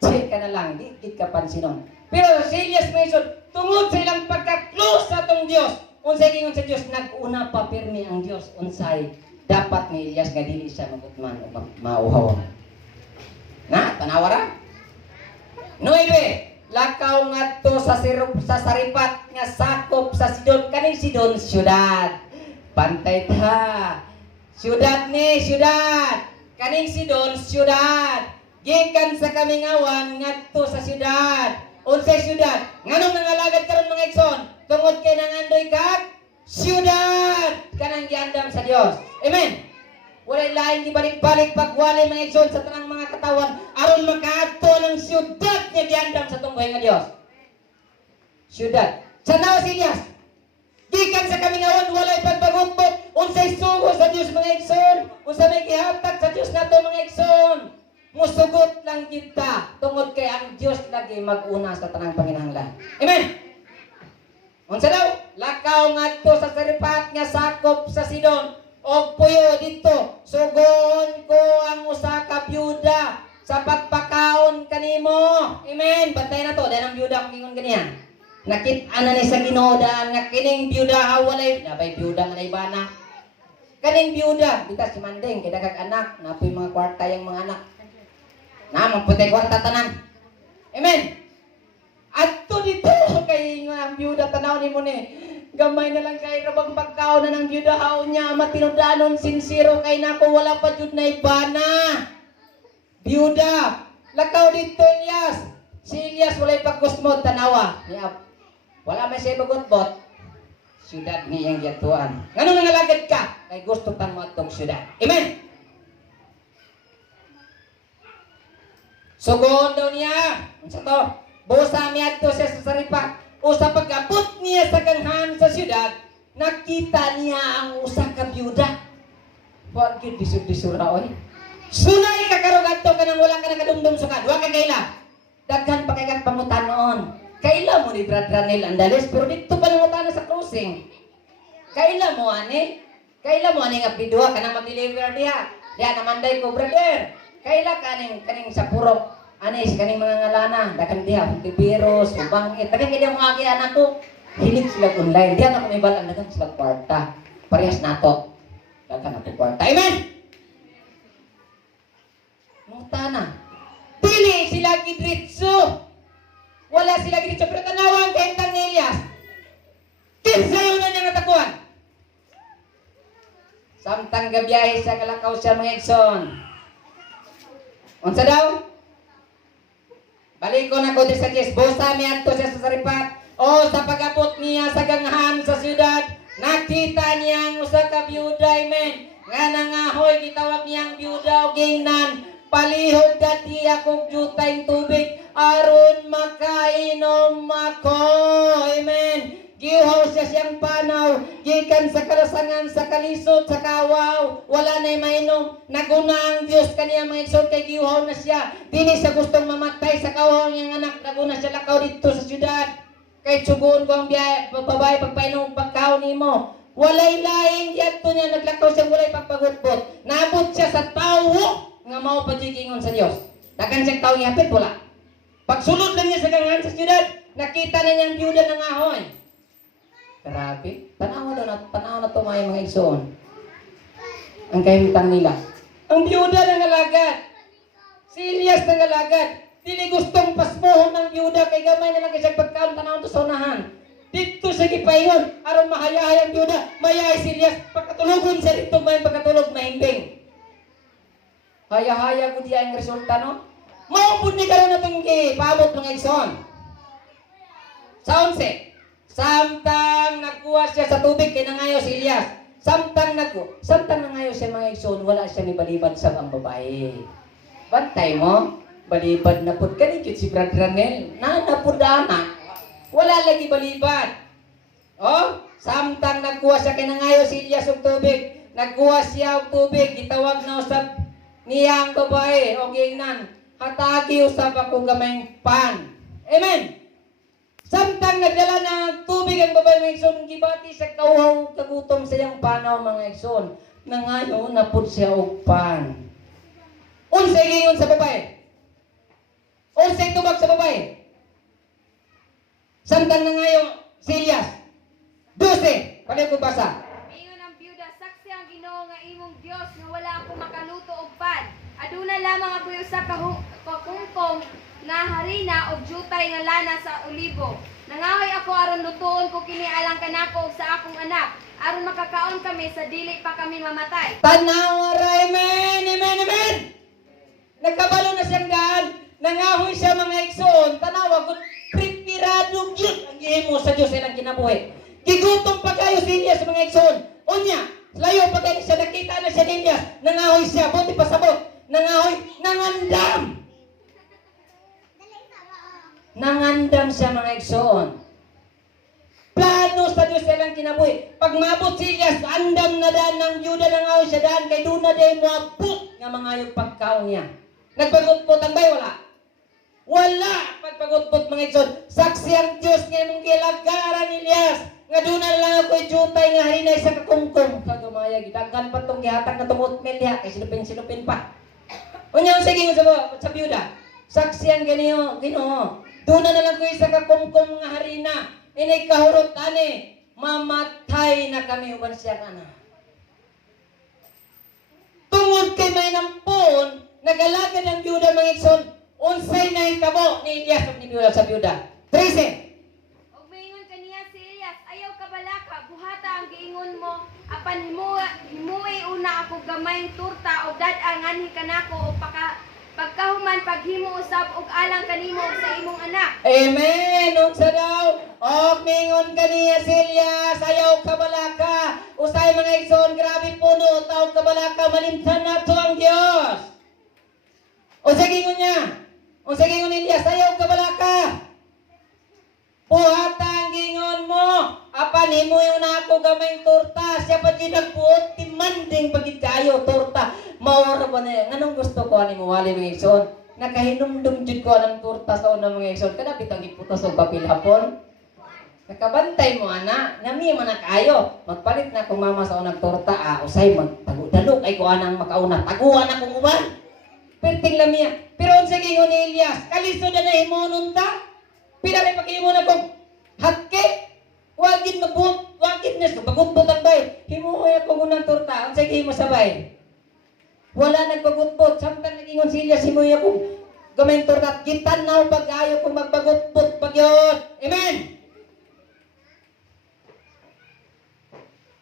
Check ka na lang, di gid ka pansinon. Pero serious mention tungod sa ilang pagka-close sa atong Dios. Unsay gingon sa Dios nag-una pa pirmi ang Dios unsay dapat ni Elias nga dili siya magutman o mauhaw. Na tanawara? 9. Lakaw ngadto sa Saripat nga sakop sa Sidon, kaning Sidon syudad. Pantay ta. Syudad ni syudad. Kaning Sidon syudad. Gikan sa Kamingawan ngadto sa syudad. Unsay syudad? Nganong nangalagad karon mga igsoon? Tungod kay nangandoy kag syudad kanang giandam sa Dios. Amen. Walay lain gibalik-balik pagwalay mga igsoon sa tanang mga katawan aron makaadto ng syudad nga giandam sa tunggoy nga Dios. Syudad. Sa nawa si Elias. Gikan sa Kamingawan walay pagbagumpot unsay sugo sa Dios mga igsoon, unsa may gihatag sa Dios nato mga igsoon. Musugot lang kita tungod kay ang Dios lagi mag-una sa tanang panginahanglan. Amen. Unsa daw? Lakaw ngadto sa Saripat nga sakop sa Sidon. Og puyo dito, sugon ko ang usa ka byuda sa pagpakaon kanimo. Amen. Bantay na to, dahil ang byuda kung ingon ganiya. Nakit-an na ni sa Ginoo daan nga kining byuda walay nabay byuda nga naibana. Kaning biyuda, bita si Manding, kaya kag anak, napoy mga kwarta yung mga anak. Na, magputay kwarta tanan. Amen. At to dito, kay nga biyuda, tanaw ni mo ni, gamay na lang kay rabang pagkaon na ng biyuda, haon niya, matinudanon, sincero, kay nako, wala pa jud na ibana. Biyuda, lakaw dito, Elias. Si Elias, walay pagkusmod, tanawa. Wala may siya bagot-bot. Siyudad niyang yatuan. Ngano nangalagad ka? Kay gusto tan mo atong siyudad. Amen! Sugon daw niya. Unsa to? Busa mi adto siya sa saripa. Usa pag-abot niya sa ganghan sa siyudad, nakita niya ang usa ka byuda. Wa gyud bisud-bisura oy. Sunay ka karog adto kanang wala ka nakadumdum sukad. Wa ka kaila. Daghan pa kay kang pangutanon. Kaila mo ni Brad Ranel Andales, pero dito pa lang utana sa cruising. Kaila mo ani? Kaila mo ani nga bidua kanang mag-deliver diha. Diha namanday ko, brother. Kaila kaning sa purok. Anis kaning mga ngalana, dakan diha virus, ubang taga kay mo agi anak ko. Hilig sila online. Diha na ko may balan dagan sila kwarta. Parehas nato. Dagan nato kwarta. Amen. Mutana. Dili sila gidritso. Wala sila gidritso pero tanawan kay Tang Elias. Kinsayo na niya natakuan. Samtang gabiyahe siya kalakaw siya mga igsoon. Unsa daw? Balik ko na ko sa Diyos. Bosa mi adto siya sa saripat. O sa pag-abot niya sa ganghan sa siyudad, nakita niya ang usa ka byuda, amen. Nga nangahoy gitawag niyang byuda o gingnan. Palihod dati akong jutay tubig aron makainom ako. Amen. Giuhaw siya siyang panaw, gikan sa kalasangan, sa kalisod, sa kawaw, wala na'y mainom. Naguna ang Diyos kaniya mga igsod kay giuhaw na siya. Dili sa gustong mamatay sa kawaw niyang anak, naguna siya lakaw dito sa syudad. Kay tsugon ko ang babae pagpainom pagkaw nimo. Walay laing diyadto niya, naglakaw siya walay pagpagutbot. Nabot siya sa tawo nga mao pagigingon sa Dios. Dagan siyang tawo yapit wala. Pagsulod lang niya sa ganghan sa syudad, nakita na niyang byuda ng ahoy. Grabe. Tanaw na to mga igsoon. Ang kahimtang nila. Ang byuda ng alagad. Si Elias ng alagad. Dili gustong pasmuhon ng byuda kay gamay na lang kasi pagkaon tanaw to sa unahan. Dito sa gipayon aron mahayahay ang byuda. Mayahay si Elias pagkatulogon sa dito may pagkatulog mahimbing. Haya-haya ko diya ang resulta no. Maupod ni karon natong gipaabot mga igsoon. Sa 11. Samtang nagkuha siya sa tubig, kinangayo si Elias. Samtang nangayo siya mga igsoon, wala siya ni balibad sa ang babae. Bantay mo, balibad na pud kanikit si Brad Ranel. Nanapod anak. Wala lagi balibad. Oh, samtang nagkuha siya, kinangayo si Elias og tubig. Nagkuha siya og tubig, gitawag na usab niya ang babae o gingnan. Hatagi usab ako gamayng pan. Amen. Samtang nagdala ng tubig ang babae mga igsoon, gibati sa kauhaw kagutom sa iyang panaw mga igsoon. Nangayo napud siya og pan. Unsay gingon sa babae? Unsay tubag sa babae? Samtang nangayo si Elias. 12. Pali ko basa. Ingon ang byuda, saksi ang Ginoo nga imong Dios nga wala ako makaluto og pan. Aduna lamang ako usa ka kungkong nga harina og jutay nga lana sa olibo. Nangahoy ako aron lutuon ko kini alang kanako ug sa akong anak, aron makakaon kami sa dili pa kami mamatay. Tanaw ra, amen, amen, amen. Nagkabalo na siyang daan. Nangahoy siya mga igsoon. Tanaw gud prepirado gyud ang gihimo sa Dios ilang kinabuhi. Gigutom pa kayo si Elias mga igsoon. Unya, layo pa kayo siya, nakita na siya ni Elias. Nangahoy siya, buti pasabot. Nangahoy, nangandam. Nangandam siya mga igsoon. Plano sa Diyos silang kinabuhi. Pag mabot si Elias, andam na daan ng Yuda nangahoy siya daan kay doon na din mo abot nga mga yung pagkaon niya. Nagpagutpot ang bay, wala. Wala pagpagutpot mga igsoon. Saksi ang Diyos nga mong gilagaran ni Elias. Nga doon na lang ako'y jutay nga harinay sa kakungkong. Kagumaya, gidaghan pa itong gihatag na tumutmel niya. Kay silupin pa. Unyang sige sa byuda. Saksi ang Ginoo. Doon na lang ako'y sa kakungkong nga harina. Inay kahurot ani. Mamatay na kami uban siya kana. Tungod kay may nampon, nag-alaga ng byuda mga igsoon, unsay na hitabo ni Elias ug ni byuda sa byuda. 13. Og moingon kaniya si Elias, ayaw ka balaka, buhata ang giingon mo, apan himuwi una ako gamayng turta og dad-ang anhi kanako og pagkahuman paghimo usab og alang kanimo ug sa imong anak. Amen. Unsa daw? Og mingon kaniya si Elias, ayaw kabalaka. Usay mga igsoon, grabe puno taw kabalaka, malimtan nato ang Dios. Unsa gingon niya? Unsa gingon ni Elias, ayaw kabalaka. Buhata ang gingon mo, apan himuyo na ako gamayng torta. Siya pa di nagbuot, timanding pagit kayo torta. Mawara ba na yan? Anong gusto ko ani mo wali mga igsoon? Nakahinumdum jud ko ng torta sa unang mga igsoon. Kada bitang iputos og papel hapon. Nakabantay mo ana, nami man na kayo. Magpalit na kong mama sa unang torta, usay magtagudalok ay ko anang makauna. Taguan akong uban. Perting lamia. Pero unsa gingon ni Elias, kalisod na himunon ta? Pila may paghimo na kong hatke. Wagid magbuot, wagid na so pagutbot ang bay. Himuoy ako unang torta, unsa gihimo sabay? Wala nagpagutbot, samtang nagingon si Elias himuoy ako gamayng torta, gitanaw pag-ayo kung magpagutbot pagyod. Amen.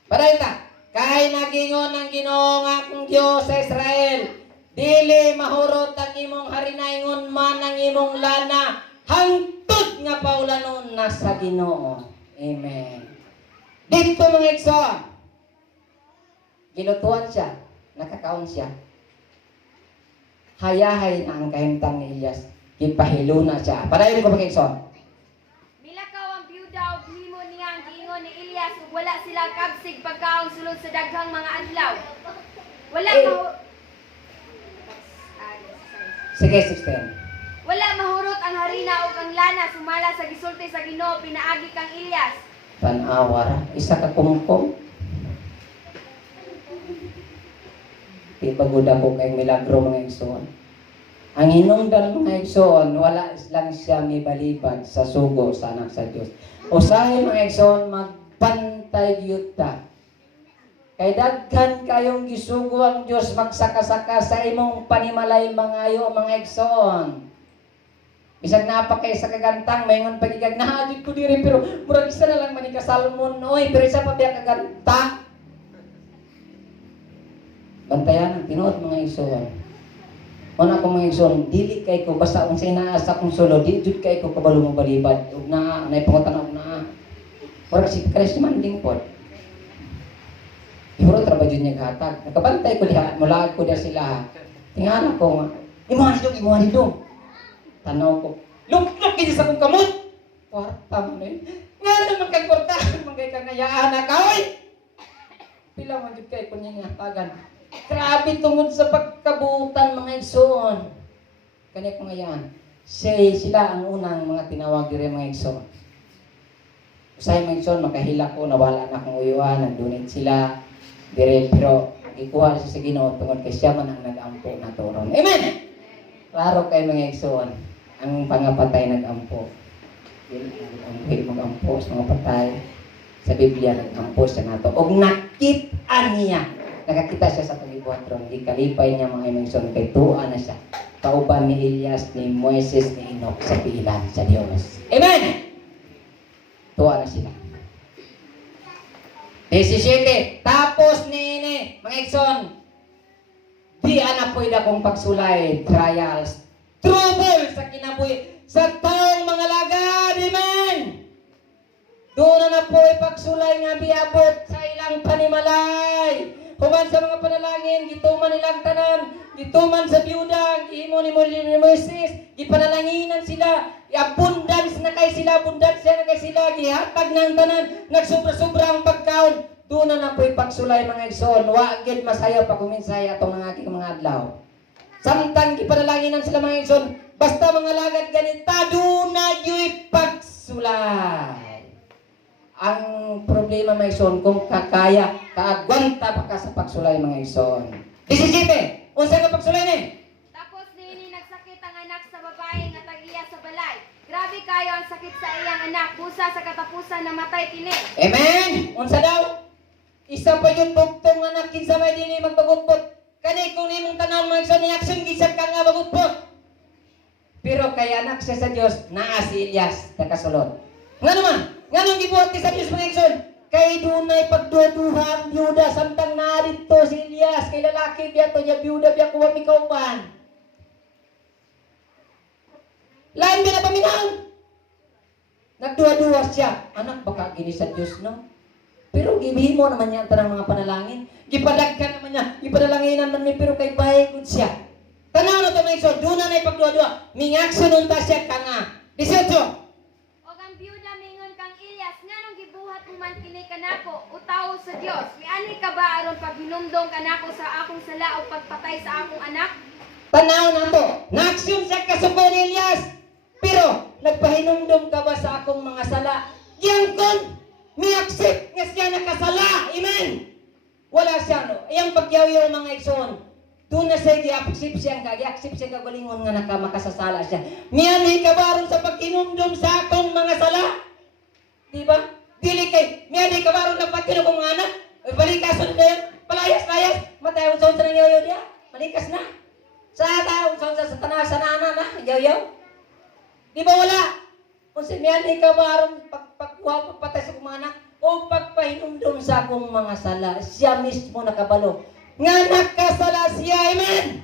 Padayta, kay nagingon ang Ginoo nga akong Dios sa Israel, dili mahurot ang imong harinaingon man ang imong lana, hangtod nga paulanon na sa Ginoo. Amen. Dito mga igsoon, gilutuan siya, nakakaon siya. Hayahay na ang kahimtang ni Elias, gipahilo na siya. Padayon ko mga igsoon. Milakaw ang byuda og himo niya ang giingon ni Elias ug wala sila kabsig pagkaon sulod sa daghang mga adlaw. Wala Sige, 16. Wala mahurot ang harina ug ang lana sumala sa gisulti sa Ginoo pinaagi kang Elias. Tanawara, isa ka kumkum. Di pagod ako kay milagro mga igsoon. Ang hinungdan mga igsoon, wala lang siya may balibad sa sugo sa anak sa Diyos. Usahay mga igsoon, magpantay yuta. Kay daghan kayong gisugo ang Diyos magsaka-saka sa imong panimalay mangayo mga igsoon. Bisag napa kay sa kagantang, mayngon pagigag nahadid ko diri pero murag isa na lang man ikasalmon oy, pero isa pa biya kaganta. Bantayan ang tinuod mga igsoon. Una ko mga igsoon, dili kay ko basta unsay naa sa kong solo, di jud kay ko kabalo mo balibad ug na pangutan og naa. Murag si Christ man ding pod. Puro trabaho jud niya hatag. Nakabantay ko diha, mula ko diha sila. Tingala ko nga, imuha dito. Tanaw ko, luk-luk kini sa kong kamot. Kwarta mo na yun. Nga naman kang kwarta, magay kang ngayaan na kaoy. Pila man jud kay kunya nga hatagan. Grabe tungod sa pagkabutan mga igsoon. Kani ko ngayon, sila ang unang mga tinawag dire mga igsoon. Usay mga igsoon, makahila ko, nawala na akong uyuan, nandunit sila. Dire, pero ikuha na siya sa Ginoo tungod kay siya man ang nag-ampo na turon. Amen! Klaro kay mga igsoon, ang pangapatay nag-ampo. Dili mag-ampo sa mga patay. Sa Biblia nag-ampo siya nato. Og nakit-an niya. Nakakita siya sa kalibuhatron. Gikalipay niya mga igsoon kay tuwa na siya. Kauban ni Elias, ni Moises, ni Enoch sa pilan sa Dios. Amen! Tuwa na sila. 17. Tapos nini, mga igsoon, di ana pwede akong pagsulay, trials, trouble sa kinabuhi, sa taong mga lagad, amen! Doon na po pagsulay nga biabot sa ilang panimalay. Human sa mga panalangin, gituman nilang tanan, gituman sa biyuda, gihimo ni Moises, gipanalanginan sila, abundance na kay sila, abundance na kay sila, gihatag ng tanan, nagsobra-sobra ang pagkaon. Doon na po'y pagsulay mga igsoon, wagid masayaw pa kuminsay atong ng aking mga adlaw. Samtang gipanalanginan sila mga igsoon, basta mga lagad ganita, doon na yo'y pagsulay. Ang problema mga igsoon, kung kakaya, kaagwanta pa ka sa pagsulay mga igsoon. 17. Unsa nga pagsulay ni? Tapos nini nagsakit ang anak sa babae nga tag-iya sa balay. Grabe kayo ang sakit sa iyang anak, busa sa katapusan namatay kini. Amen! Unsa daw? Isa pa yun bugtong anak kinsa may dili magpagutbot. Kani kung imong tanaw mga igsoon ni action gisab ka nga bagutpot. Pero kay anak siya sa Dios naa si Elias nakasulod. Nga naman, nga nung gibuhat ni sa Dios mga igsoon, kay dunay pagduduha ang byuda samtang narito si Elias kay lalaki biya to niya byuda biya kuwa mikauban. Lain ba na paminaw? Nagduwa-duwa siya. Anak baka gini sa Dios no? Pero gibihimo naman niya ang tanang mga panalangin. Gipadagkan naman niya. Gipadalangin naman niya pero kay bayad siya. Tanaw na ito mga igsoon, doon na ipagduwa-duwa. Mingakson unta siya ka nga. 18. O ang biyuda mingon kang Elias, nga nung gibuhat mo man kini kanako, utaw sa Dios. Miani ka ba aron paghinumdong kanako sa akong sala o pagpatay sa akong anak? Tanaw na to. Naaksyon siya kasuko ni Elias. Pero, nagpahinumdum ka ba sa akong mga sala? Yang kon, mi-accept nga siya nakasala. Amen. Wala siya, no? Iyang pagyaw-yaw mga igsoon. Doon na siya gi-accept siya kagalingon nga makasasala siya. Miyani ka ba ron sa paghinumdum sa akong mga sala? Diba? Dili kay, miyani ka ba ron na pagkino kong mga anak? Balikason na yan. Palayas-layas. Matayang sa ng yaw-yaw niya. Balikas na. Sa tao, sa tanah, sa nana na. Yaw-yaw. Di ba wala? Kung simiyani ka ba ron pagkuha, pagpatay sa akong mga anak? O pagpahinumdum sa akong mga sala. Siya mismo nakabalo. Nga nakasala siya, amen.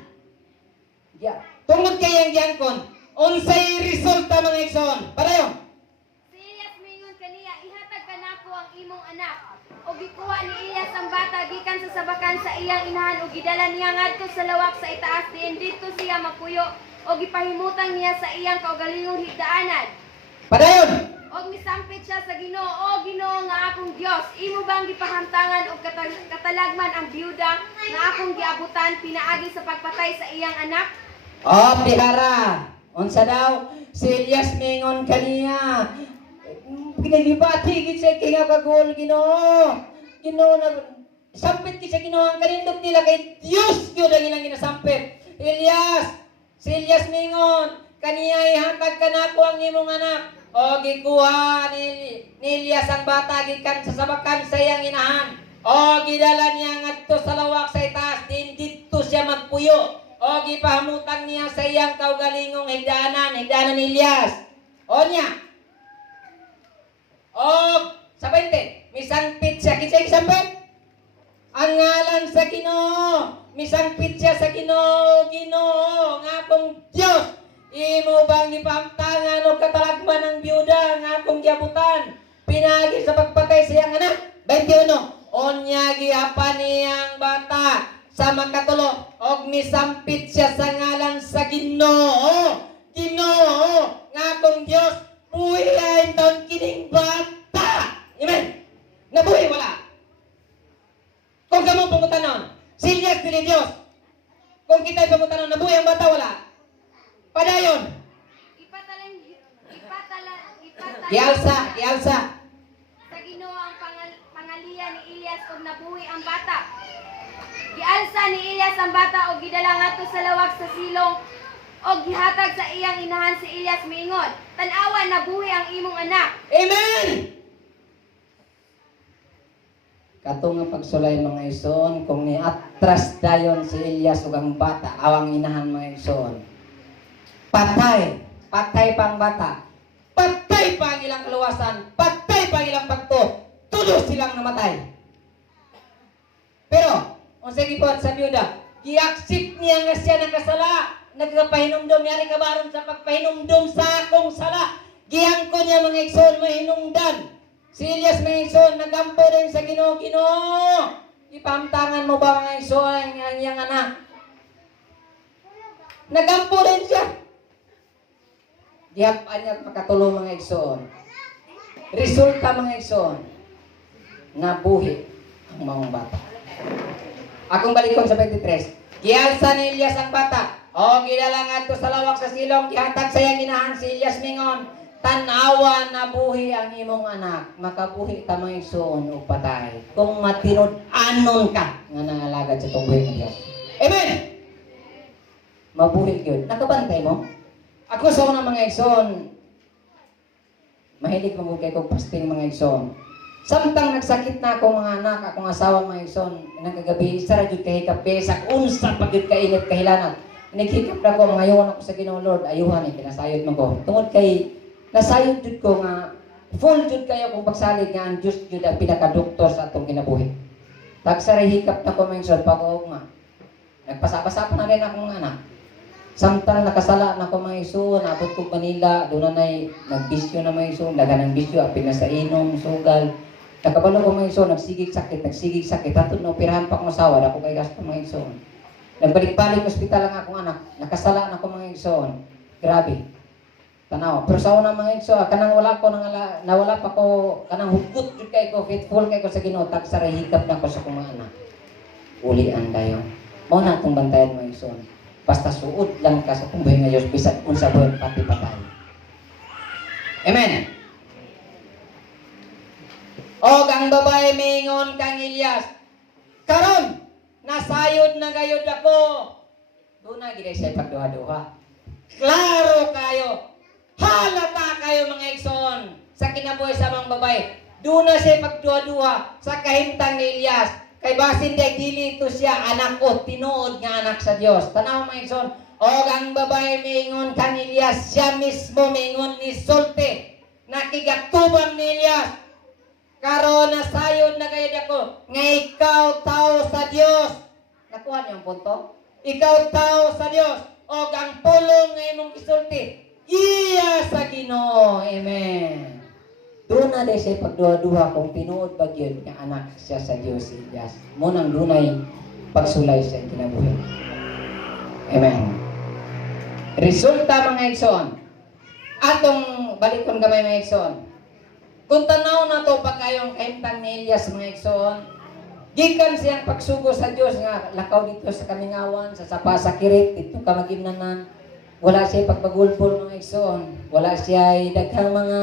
Yeah. Tungod kayang giyangkon, unsay resulta mga igsoon. Padayon. Si Elias mingon kaniya, ihatag kanako ang imong anak. O gikuha ni Elias ang bata gikan sa sabakan sa iyang inahan o gidala niya ngadto sa lawak sa itaas diin dito siya magpuyo o gipahimutang niya sa iyang kaugalingong higdaanan. Padayon. Og misampit siya sa Ginoo, o Ginoo nga akong Dios, imo bang gipahamtangan og katalagman ang biyuda nga akong giabutan pinaagi sa pagpatay sa iyang anak? Oh, pihara. Unsa daw? Si Elias mingon kaniya. Ginagibati gid siya kay nga kagol Ginoo. Ginoo na sampit gid siya Ginoo ang kanindot nila kay Dios gyud ang ilang ginasampit. Elias, si Elias mingon kaniya ihatag kanako ang imong anak. O gikuha ni Elias ang bata gikan sa sabakan sa iyang inahan. O gidala niya ngadto sa lawak sa itaas din dito siya magpuyo. O gipahamutang niya sa iyang kaugalingong higdaanan ni Elias. O niya. O sa 20, misampit siya. Kisay sampit? Ang ngalan sa Ginoo. Misampit siya sa Ginoo, Ginoo, nga akong Diyos. Imo bang ipamtangan o katalagman ng biyuda nga akong giabutan? Pinagi sa pagpatay sa iyang anak. 21. Onya gihapan niyang bata sa makatulo og misampit siya sa ngalan sa Ginoo. Ginoo nga akong Dios, buhiay taon kining bata. Amen. Nabuhi wala. Kung kamo pangutanon, si Elias dili Dios. Kung kita'y pangutanon, nabuhi ang bata wala. Padayon. Gialsa. Sa Ginoo ang pangalian ni Elias og nabuhi ang bata. Gialsa ni Elias ang bata og gidala ngadto sa lawak sa silong og gihatag sa iyang inahan si Elias miingon, "Tan-awa nabuhi ang imong anak." Amen. Kato nga pagsulay mga igsoon, kung niatras dayon si Elias ug ang bata, awang inahan mga igsoon. Patay pa ang bata. Patay pa ang ilang kaluwasan. Patay pa ang ilang pagto. Tulo silang namatay. Pero, kung sige po sa biyuda, i-accept niya nga siya nakasala. Nagpahinumdum niya rin kabaron sa pagpahinumdum sa akong sala. Giyang ko niya mga igsoon mahinungdan. Si Elias mga igsoon, nagampo rin sa Ginoo. Ginoo, ipamtangan mo ba mga igsoon ang iyang anak? Nagampo rin siya. Gihapan niya makatulong mga igsoon. Resulta mga igsoon, nabuhi ang mga bata. Akong balikon sa 23. Gialsa ni Elias ang bata. O gidala ngadto sa lawak sa silong, gihatag sa iyang inahan si Elias mingon, "Tan-awa nabuhi ang imong anak." Makabuhi ta mga igsoon o patay. Kung matinud-anon ka nga nangalagad sa tunggoy ng Dios. Amen. Mabuhi gyud. Nakabantay mo? Ako sa unang mga igsoon, mahilig mo kay kong pasting mga igsoon. Samtang nagsakit na akong mga anak, akong asawa mga igsoon, nagkagabi, isa ra jud kay hikap sa unsa pagid kainit kahilanat. Naghikap na ko, ngayon ako sa Ginoo Lord, ayuhan pinasayod mo ko. Tungod kay nasayod jud ko nga full jud kayo kung pagsalig nga ang Diyos jud ang pinakadoktor sa atong kinabuhi. Tagsa ra hikap na ko mga igsoon pag-ugma. Nagpasa-pasa pa na rin akong anak. Samtang nakasala na ko mga iso, naabot ko Manila, doon na nagbisyo na mga iso, laga ng bisyo, apil na sa inom, sugal. Nakabalo ko mga iso, nagsigig sakit, hatod na operahan pa akong asawa, ako kay gasto mga iso. Nagbalik-balik ospital lang akong anak, nakasala na ko mga iso. Grabe. Tanaw. Pero sa una mga iso, kanang nawala pa ko, kanang hugot jud kay ko, faithful kay ko sa Ginoo, tagsa ra hikap na ko sa akong mga anak. Ulian kayo. Mao na akong bantayan mga iso. Basta suod lang ka sa kumbuhay nga Diyos, bisag unsa buhay pati patay. Amen. O ang babae mingon kang Elias, karon nasayod na gayud ako. Doon na gid siya pagduha-duha. Klaro kayo. Halata kayo mga igsoon sa kinabuhi sa mga babae. Doon na siya pagduha-duha sa kahimtang ni Elias. Kay basin day dili ito siya anak o tinuod nga anak sa Dios. Tanaw mga igsoon, og ang babae mingon kang Elias, siya mismo mingon ni sulti. Nakigatubang ni Elias. Karon nasayod na gayud ako nga ikaw tao sa Dios. Nakuha niyo ang punto? Ikaw tao sa Dios og ang pulong nga imong gisulti iya sa Ginoo. Amen. Doon na siya pagduha-duha kung tinuod ba yun nga anak siya sa Diyos si Elias. Munang dunay pagsulay sa kinabuhi. Amen. Resulta mga igsoon. Atong balikon gamay mga igsoon. Kung tanaw na to pagkayong kahimtang ni Elias mga igsoon, gikan siyang pagsugo sa Diyos nga lakaw dito sa kamingawan, sa sapa sa kirit, dito ka magimnanan. Wala siya pagpagulpol mga igsoon. Wala siya daghang mga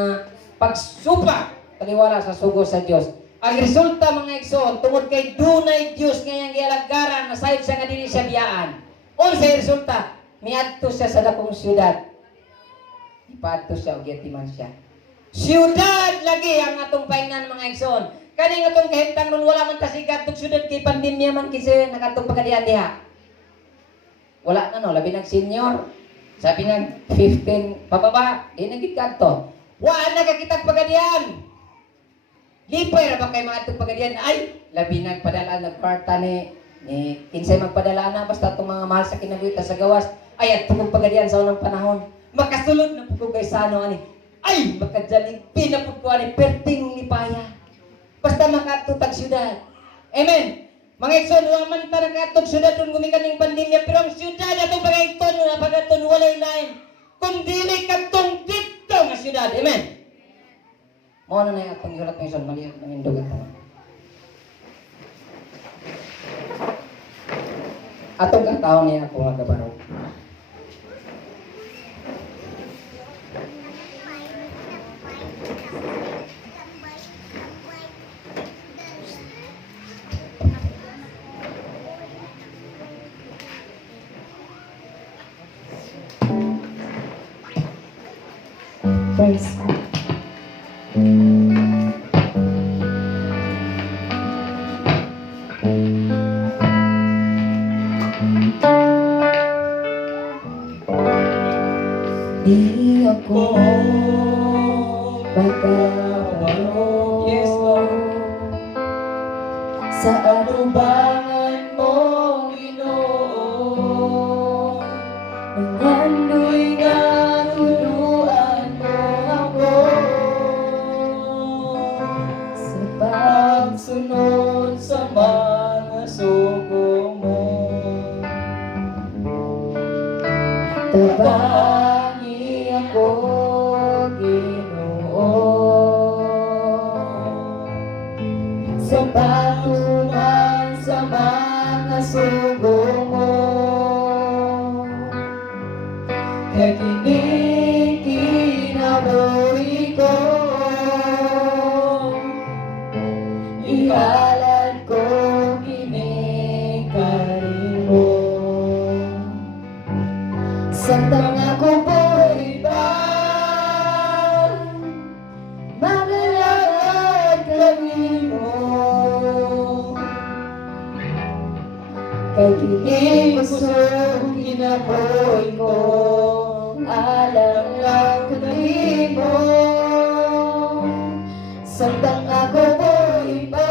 pagsupa, paniwala sa sugo sa Diyos. Ang resulta mga igsoon, tungod kay dunay Diyos ngayang gialagaran, nasayod siya nga dili siya biyaan. Unsay resulta? Miadto siya sa dakong syudad. Ipadto siya og yatiman siya. Syudad lagi ang atong paingnan mga igsoon. Kani nga atong kahimtang nun wala man tasigat tug syudad kay pandemya man kasi nakatong pagadian diha. Wala na no, labi nag senior. Sabi nga 15 pababa, di nagit kadto. Wa na kakitag pagadian. Lipay ra ba kay mga atong pagadian? Ay, labi nagpadala nagkwarta ni kinsay magpadala na basta itong mga mahal sa kinabuhi sa gawas. Ay at pugog pagadian sa unang panahon. Makasulod na pugog kay sano ani. Ay, makadyaling pinapud ko ani perting lipaya. Basta makatutag syudad. Amen. Mga igsoon, wa man ta nakatug syudad kun gumikan ning pandemya pero ang syudad atong pagayton na pagaton walay lain. Kung dili katong dito nga syudad. Amen. Mao na na akong yulat ng maliyag ng indog ito. Atong kataon niya ako nga gabaro. Praise God. Di ako magkabalo, Yes, Lord. sa anubangan mo, Ginoo. Nangandoy nga tuluan mo ako sa pagsunod sa mga sugo mo. Tabangi ako, Ginoo, sa patuman sa mga sugo mo. Kaya kinabuhi ko, ihalad ko kinikarin mo. Samtang ako buhay pa, magalagad kami Pagdinig kusog ginaboy ko, alam lang kanimo. Samtang ako buhay pa,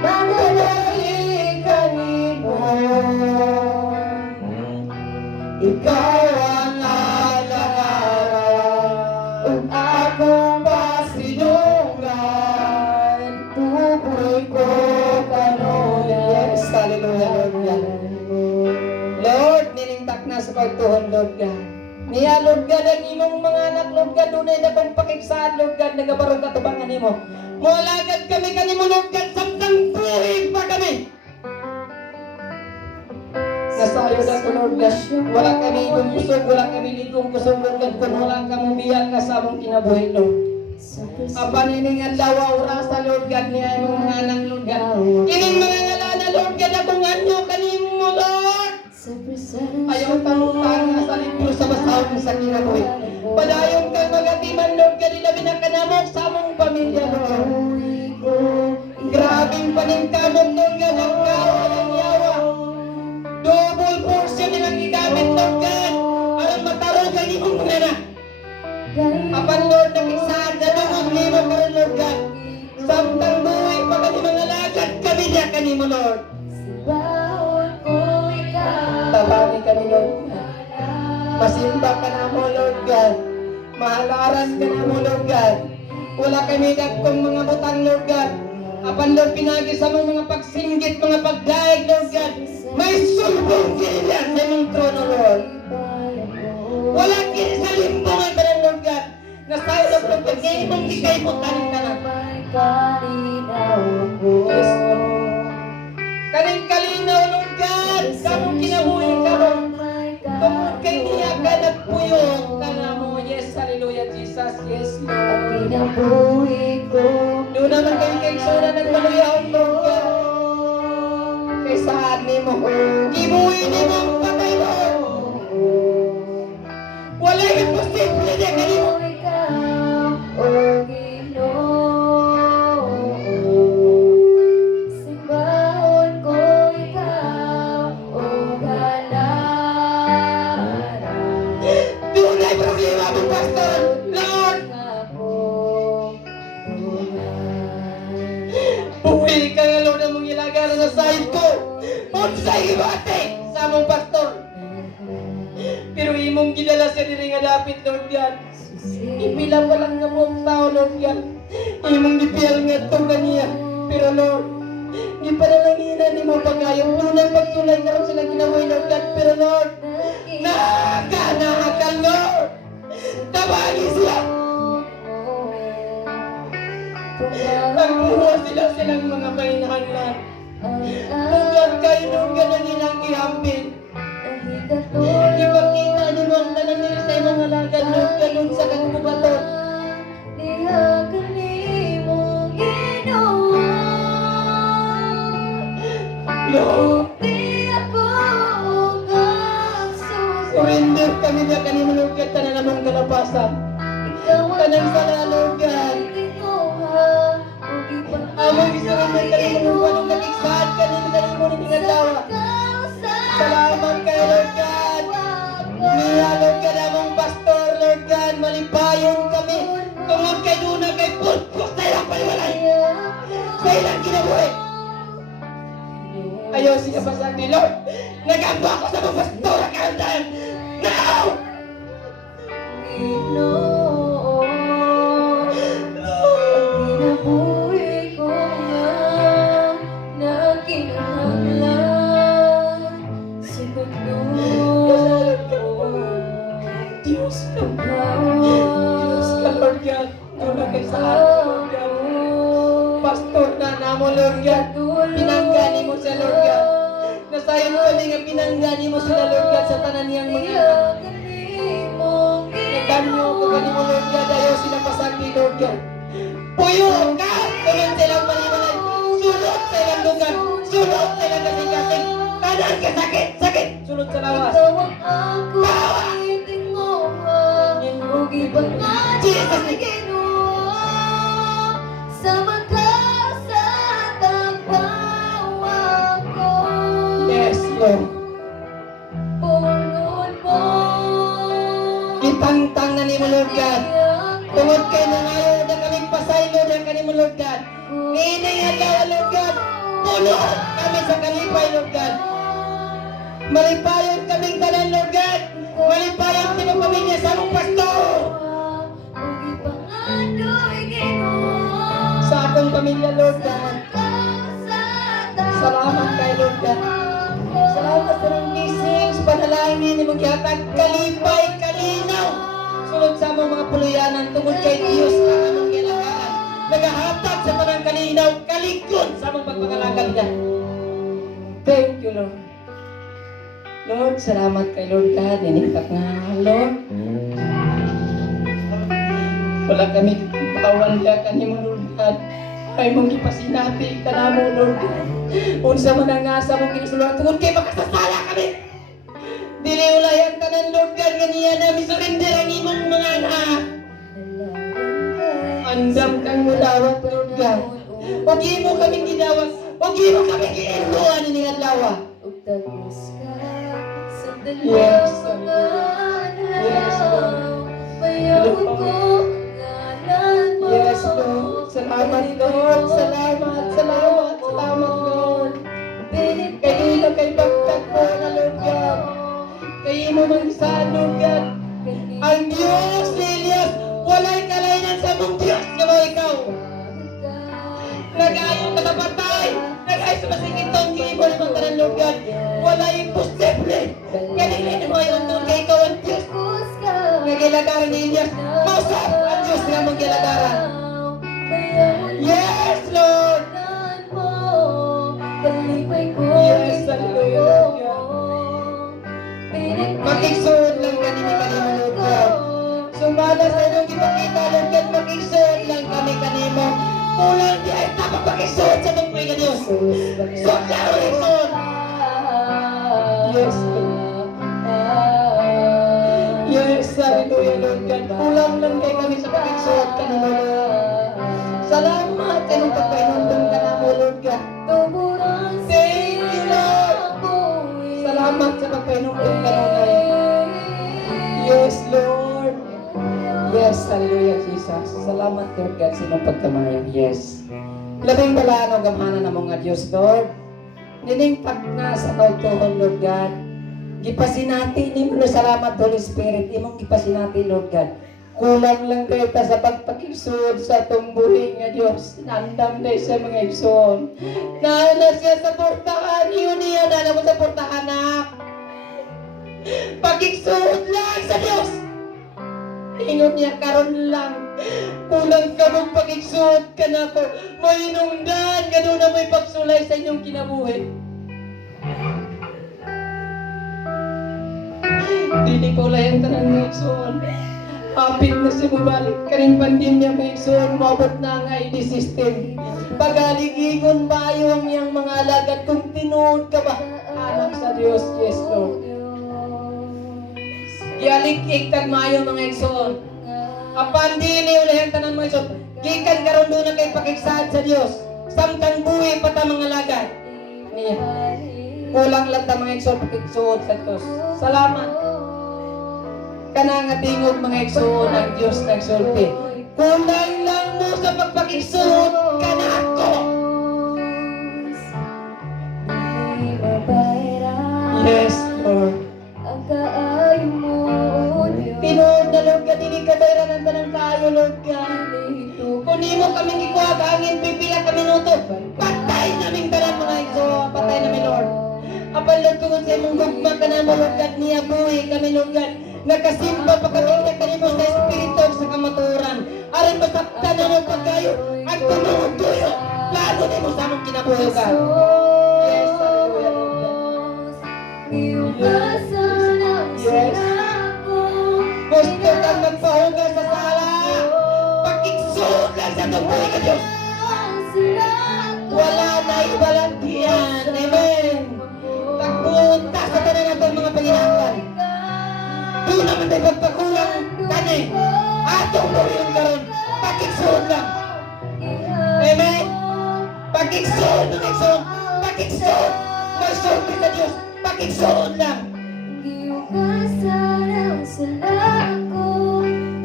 manalangin kanimo. Ikaw ang alaala, ug akong pasinungan. Tuboy ko kanunay. Yes, hallelujah, Lord God. Lord, niningtak na sa pagtuon, Lord God. Niya, Lord God, ang imong mga anak, Lord God, dunay na kong pakigsaan, Lord God, nagabarog katubangan nimo. Mulagad kami kanimo, Lord God, samtang buhay pa kami. Nasayo na ko, Lord God. Wala kami igong kusog, wala kami ligong kusog, Lord God, kung wala kami biyak ka sa among kinabuhi, Lord. Ang paniningan dawa orasa, Lord God, niya imong mga anak, Lord God. Kining mga ngalana, Lord God, akong anyo kanimo, Lord. Ayaw kang tanga sa libro sa basahon sa kinabuhi. Padayon kang magatiman, Lord God, ilabi na kanamok sa among pamilya, Lord. Grabing paningkamot, Lord God, ang kawa ng yawa. Double portion nilang igamit, Lord God, alam matarong ang imong mga anak. Apan, Lord, nakiksaan na doon nimo karon, Lord God. Samtang buhay pa kami mga lagad kami niya kanimo, Lord. Tabangin kami, Lord God. Masimba ka na mo, Lord God. Mahalaran ka na mo, Lord God. Wala kami dagkong mga butang, Lord God. Apan, Lord, pinagi sa mga pagsinggit, mga pagdaig, Lord God. May sulbong kinila sa imong trono, Lord. Wala kini sa limbungan ka ng Lord God. Nasayo na Lord God, ngayon imong ikay mo tanin ka na. Yes, Lord. Kaling-kalinaw, Lord God. Kamong kinabuhi ka, Lord. Kamong kay niya ka nagpuyong ka na mo. Yes, hallelujah, Jesus. Yes, Lord. Doon naman kayo kay Sona nagmaluyaw, Lord God. Kay saan ni mo? Kibuhi ni mo ang patay, Lord. Wala yung posible niya kanimo. Doon ay problema mo, Pastor. Lord, buhay ka nga, Lord, ang mong ilagaran sa sahid ko. Unsay ibate sa among pastor. Pero imong gidala siya diri nga dapit, Lord God. Ipilang walang nga mong tao, Lord God. Imong gipiyal nga ito kaniya. Pero Lord, di pa nalanginan ni mo pagayong tunay pagtunay karon sila ginawa, Lord God. Pero Lord, nakakanakan, Lord. Tabagi sila. Nagbuha sila silang mga pahinahanglan. Lugar kayo, Lord God, ang ilang ihambin. Ipakita ni mo ang tanan nila sa imong halagan, Lord God, Lord, sa kagbubaton. Lord, surrender kami na kanimo, Lord God, tanan namang kalapasan. Tanang sala, Lord God. Among isurrender kanimo, Lord God, ang nakiksaan kanimo, kanimo ni tinatawa. Salamat kayo, Lord God. Niya, Lord God, among pastor, Lord God, malipayon kami. Tungod kay Duna, kay Pulpos, sa ilang paliwalay. Sa ilang kinabuhi. Ayaw siya pasag ni Lord. Nagamba ako sa mga pastor, kaundan. Now! Diyos ka, Lord God. Tuna kay sa atin, Lord God. Pastor na namo, Lord God. Pinanggani mo siya, Lord God. Nasayon ko nga pinanggani mo sila, Lord God, sa tanan niyang mga anak. Nagdanyo ko kanimo, Lord God. Ayaw sila pasagi, Lord God. Puyo ka! Tulad silang maliwanan. Sulot sa ilang lugar. Sulot sa ilang kasing-kasing. Kanan ka sakit! Sakit! Sulot sa lawas. Bawa! Jesus! Sa magkasatang bawa ko. Lord God. Nining adlaw, Lord God. Puno kami sa kalipay, Lord God. Malipayon kaming tanan, Lord God. Malipayon sa mga pamilya sa among pastor. Sa akong pamilya, Lord God. Salamat kay Lord God. Salamat sa mga blessings, panalangin, imong gihatag kalipay, kalinaw. Sulod sa among mga puluyanan tungod kay Dios ang among gialagaan. Nagahatag sa tanang kalinaw, kalikon sa among pagpakalagad ka. Thank you, Lord. Lord, salamat kay Lord God. Niningkak nga, Lord. Wala kami katawan ka kanimo, Lord God. Ay mong ipasinati ka na mo, Lord God. Unsa man ang asa mong kinasuluhan tungod kay makasasala kami. Dili ulay ang tanan, Lord God, ganiya na misurrender ang imong mga anak. Andam kang mudawat, Lord God. Huwag mo kaming gidawat. Huwag mo kaming giiluan ni adlaw. Yes, yes, Lord. Yes, Lord. Salamat, Lord. Salamat, salamat, salamat, Lord. Kayo na kay bagtag mo na, Lord God. Kayo mo mag-isa, Lord God. Ang Diyos ni Elias, walay kalainan sa mong Diyos na mo ikaw. Nag-ayong nakapatay. Nag-ayong sa masingitong kiibol ng tanan, Lord God. Walay imposible. Kanilin mo yung doon kay ikaw ang Diyos. Nagilagaran ni Elias. Mausap ang Diyos na mong gilagaran. Yes, Lord. Yes, hallelujah, Lord God. Makigsuod lang kanimi kanimo, Lord God. Sumala sa inyong ipakita, Lord God, makigsuod lang kami kanimo. Kulang di ay tapapakigsuod sa mong mga Diyos. Suot lang, Lord. Yes, Lord. Yes, hallelujah, Lord God. Kulang lang kay kami sa pakigsuod kanimo, Lord. Salamat kanong pagpainundong ka na mo, Lord God. Thank you, Lord. Salamat sa pagpainundong ka na Yes, Lord. Yes, hallelujah, Jesus. Salamat, Lord God, sa inyong pagkamayo. Yes. Labing balano, gamhanan na mga Diyos, Lord. Nining pag na sa kautuhon, Lord God. Gipasinati, ni mo salamat, Holy Spirit. Imong gipasinati, Lord God. Kulang lang kayo ta sa pagpakisod sa tumbuhin nga Diyos. Nandam na sa mga igsoon. Naana siya sa portahan. Yun niya, naana mo sa portahan, anak. Pag-igsod lang sa Diyos. Ingon niya, karon lang. Kulang ka mong pag-igsod ka na ko. May inungdan, gano'n na may pagsulay sa inyong kinabuhi. Dili ko lang tanang mga igsoon. Apit na si Mubalik, karing pandemya may igsoon, mabot na ang ID system. Pagaligigon bayo ang iyang mga alagad kung tinuod ka ba? Anak sa Diyos, yes Lord. Gialig-ig tag maayo mga igsoon. Apan dili ulayan tanan mga igsoon. Gikan karon do na kay pakigsaad sa Dios. Samtang buhi pa ta mga alagad. Niya. Kulang lang ta mga igsoon pakigsuod sa Dios. Salamat. Kana nga tingog mga igsoon ang Dios nagsulti. Kulang lang mo sa pagpakigsuod kana ako. Yes, Lord. Tinuod na Lord God, hindi ka bayran ang tanang kayo, Lord God. Kung di mo kaming ikuha, kaangin, pipila ka minuto, patay naming tanan mga igsoon, patay namin, Lord. Apal Lord, tungod sa imong gugma ka na mo, Lord God, niya buhay kami, Lord God. Nakasimba pa kami na kanimo sa espiritu sa kamaturan. Aron masaktan na mo pagkayo at tumungod tuyo. Lalo din mo sa among kinabuhi ka. Yes, hallelujah, Lord God. Yes. Gusto kang magpahugas sa sala. Pakigsuod lang sa tumbuhay ka, Diyos. Wala na ibalantian. Amen. Tagpunta sa tanan natin mga Panginoon. Doon naman tayo pagpakulang kani. Atong buhin karon. Pakigsuod lang. Amen. Pakigsuod ng igsoon. Pakigsuod. Magsulti sa Diyos. Pakigsuod lang.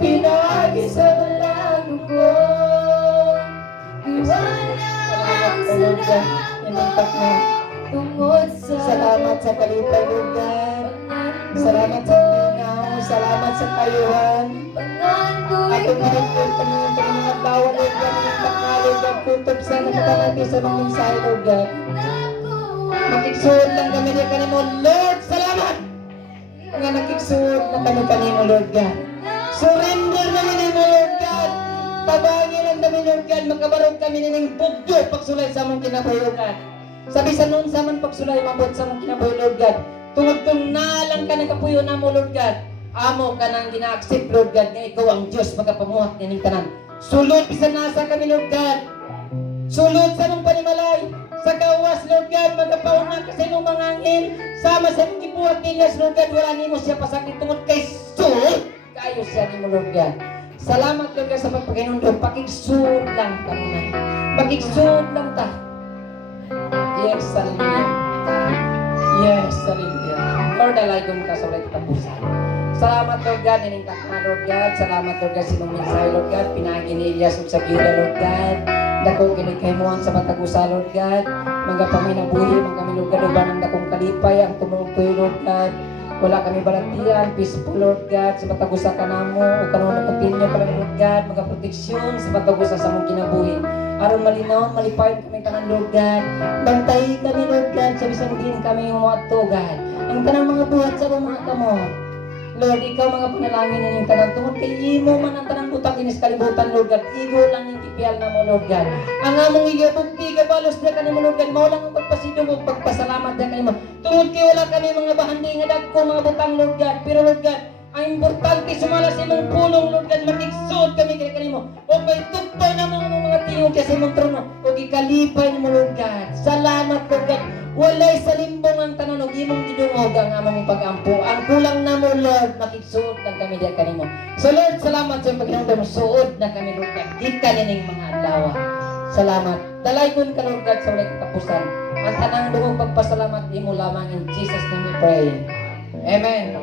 Pinagi sa lago ko. God. Inimpak mo. Tungod sa Salamat sa kalipay, Lord God. Salamat sa linaw. Salamat sa kayuhan. pangandoy Atong hinagpon kami ng mga bawal, Lord God. Inimpak na, Lord God. Kutob sa nakatanati sa mga mensahe, Lord God. Makiksuod lang kami niya kanimo, Lord. Salamat! Nga nakiksuod na kami kanimo, Lord God. Surrender namin nimo, Lord God. Tabangin lang kami, Lord God. Makabarog kami nining budyo pagsulay sa among kinabuhi, Lord God. Sabi sa noon sa man pagsulay mabot sa among kinabuhi, Lord God. Tungod kung nalang ka nakapuyo na mo, Lord God. Amo ka nang gina-accept, Lord God, nga ikaw ang Diyos magapamuhat nining tanan. Sulod bisan nasa kami, Lord God. Sulod sa mong panimalay. Sa gawas, Lord God, magapauna ka sa imong mga angin. Sama sa imong gibuhat nilas, Lord God, wala nimo siya pasakit tungod kay sulod. Kayo siya nimo, Lord God. Salamat, Lord God, sa pagpaginundog. Pakigsud lang ka muna. Pakigsud lang ta. Yes, hallelujah. Yes, hallelujah. Lord, alaygon ka sa ulit tapusan. Salamat, Lord God, iningkat na, Lord God. Salamat, Lord God, sa imong mensahe, Lord God. Pinagi ni Elias ug sa gila, Lord God. Dako kinikaymuan sa matagusa, Lord God. Mga paminabuhi, mga kami, Lord God, uban ang dakong kalipay, ang tumungtoy, Lord God. Wala kami balatian, peaceful, Lord God, sa matagusa ka namo, o kanong nakatinyo ka lang, Lord God, mga proteksyon sa matagusa sa mong kinabuhi. Aron malinaw, malipayon kami kanan, Lord God. Bantay kami, Lord God, sa bisang din kami yung mga God. Ang tanang mga buhat sa mga kamo. Lord, ikaw mga panalangin na yung tanang tungod kay imo man ang tanang butang inis kalibutan, Lord God. Igo lang yung kipiyal na mo, Lord God. Ang among igabugti, kabalos na kanimo, Lord God. Mao lang ang pagpasidong o pagpasalamat na kanimo. Tungod kay wala kami mga bahandi nga dagko mga butang, Lord God. Pero Lord God, ang importante sumala sa imong pulong, Lord God. Makigsod kami kay kanimo. O may tugpay na mga tingog kay sa imong trono. O gikalipay mo, Lord God. Salamat, Lord God. Walay sa limbong ang tanan og imong gidungog ang among pag-ampo. Ang kulang na mo, Lord, makigsuot lang kami diha kanimo. So Lord, salamat sa paghinungdan mo suod na kami, Lord God. Di ka nining mga adlaw. Salamat. Dalaygon ka, Lord God, sa walay katapusan. Ang tanang dungog pagpasalamat imo lamang in Jesus name we pray. Amen.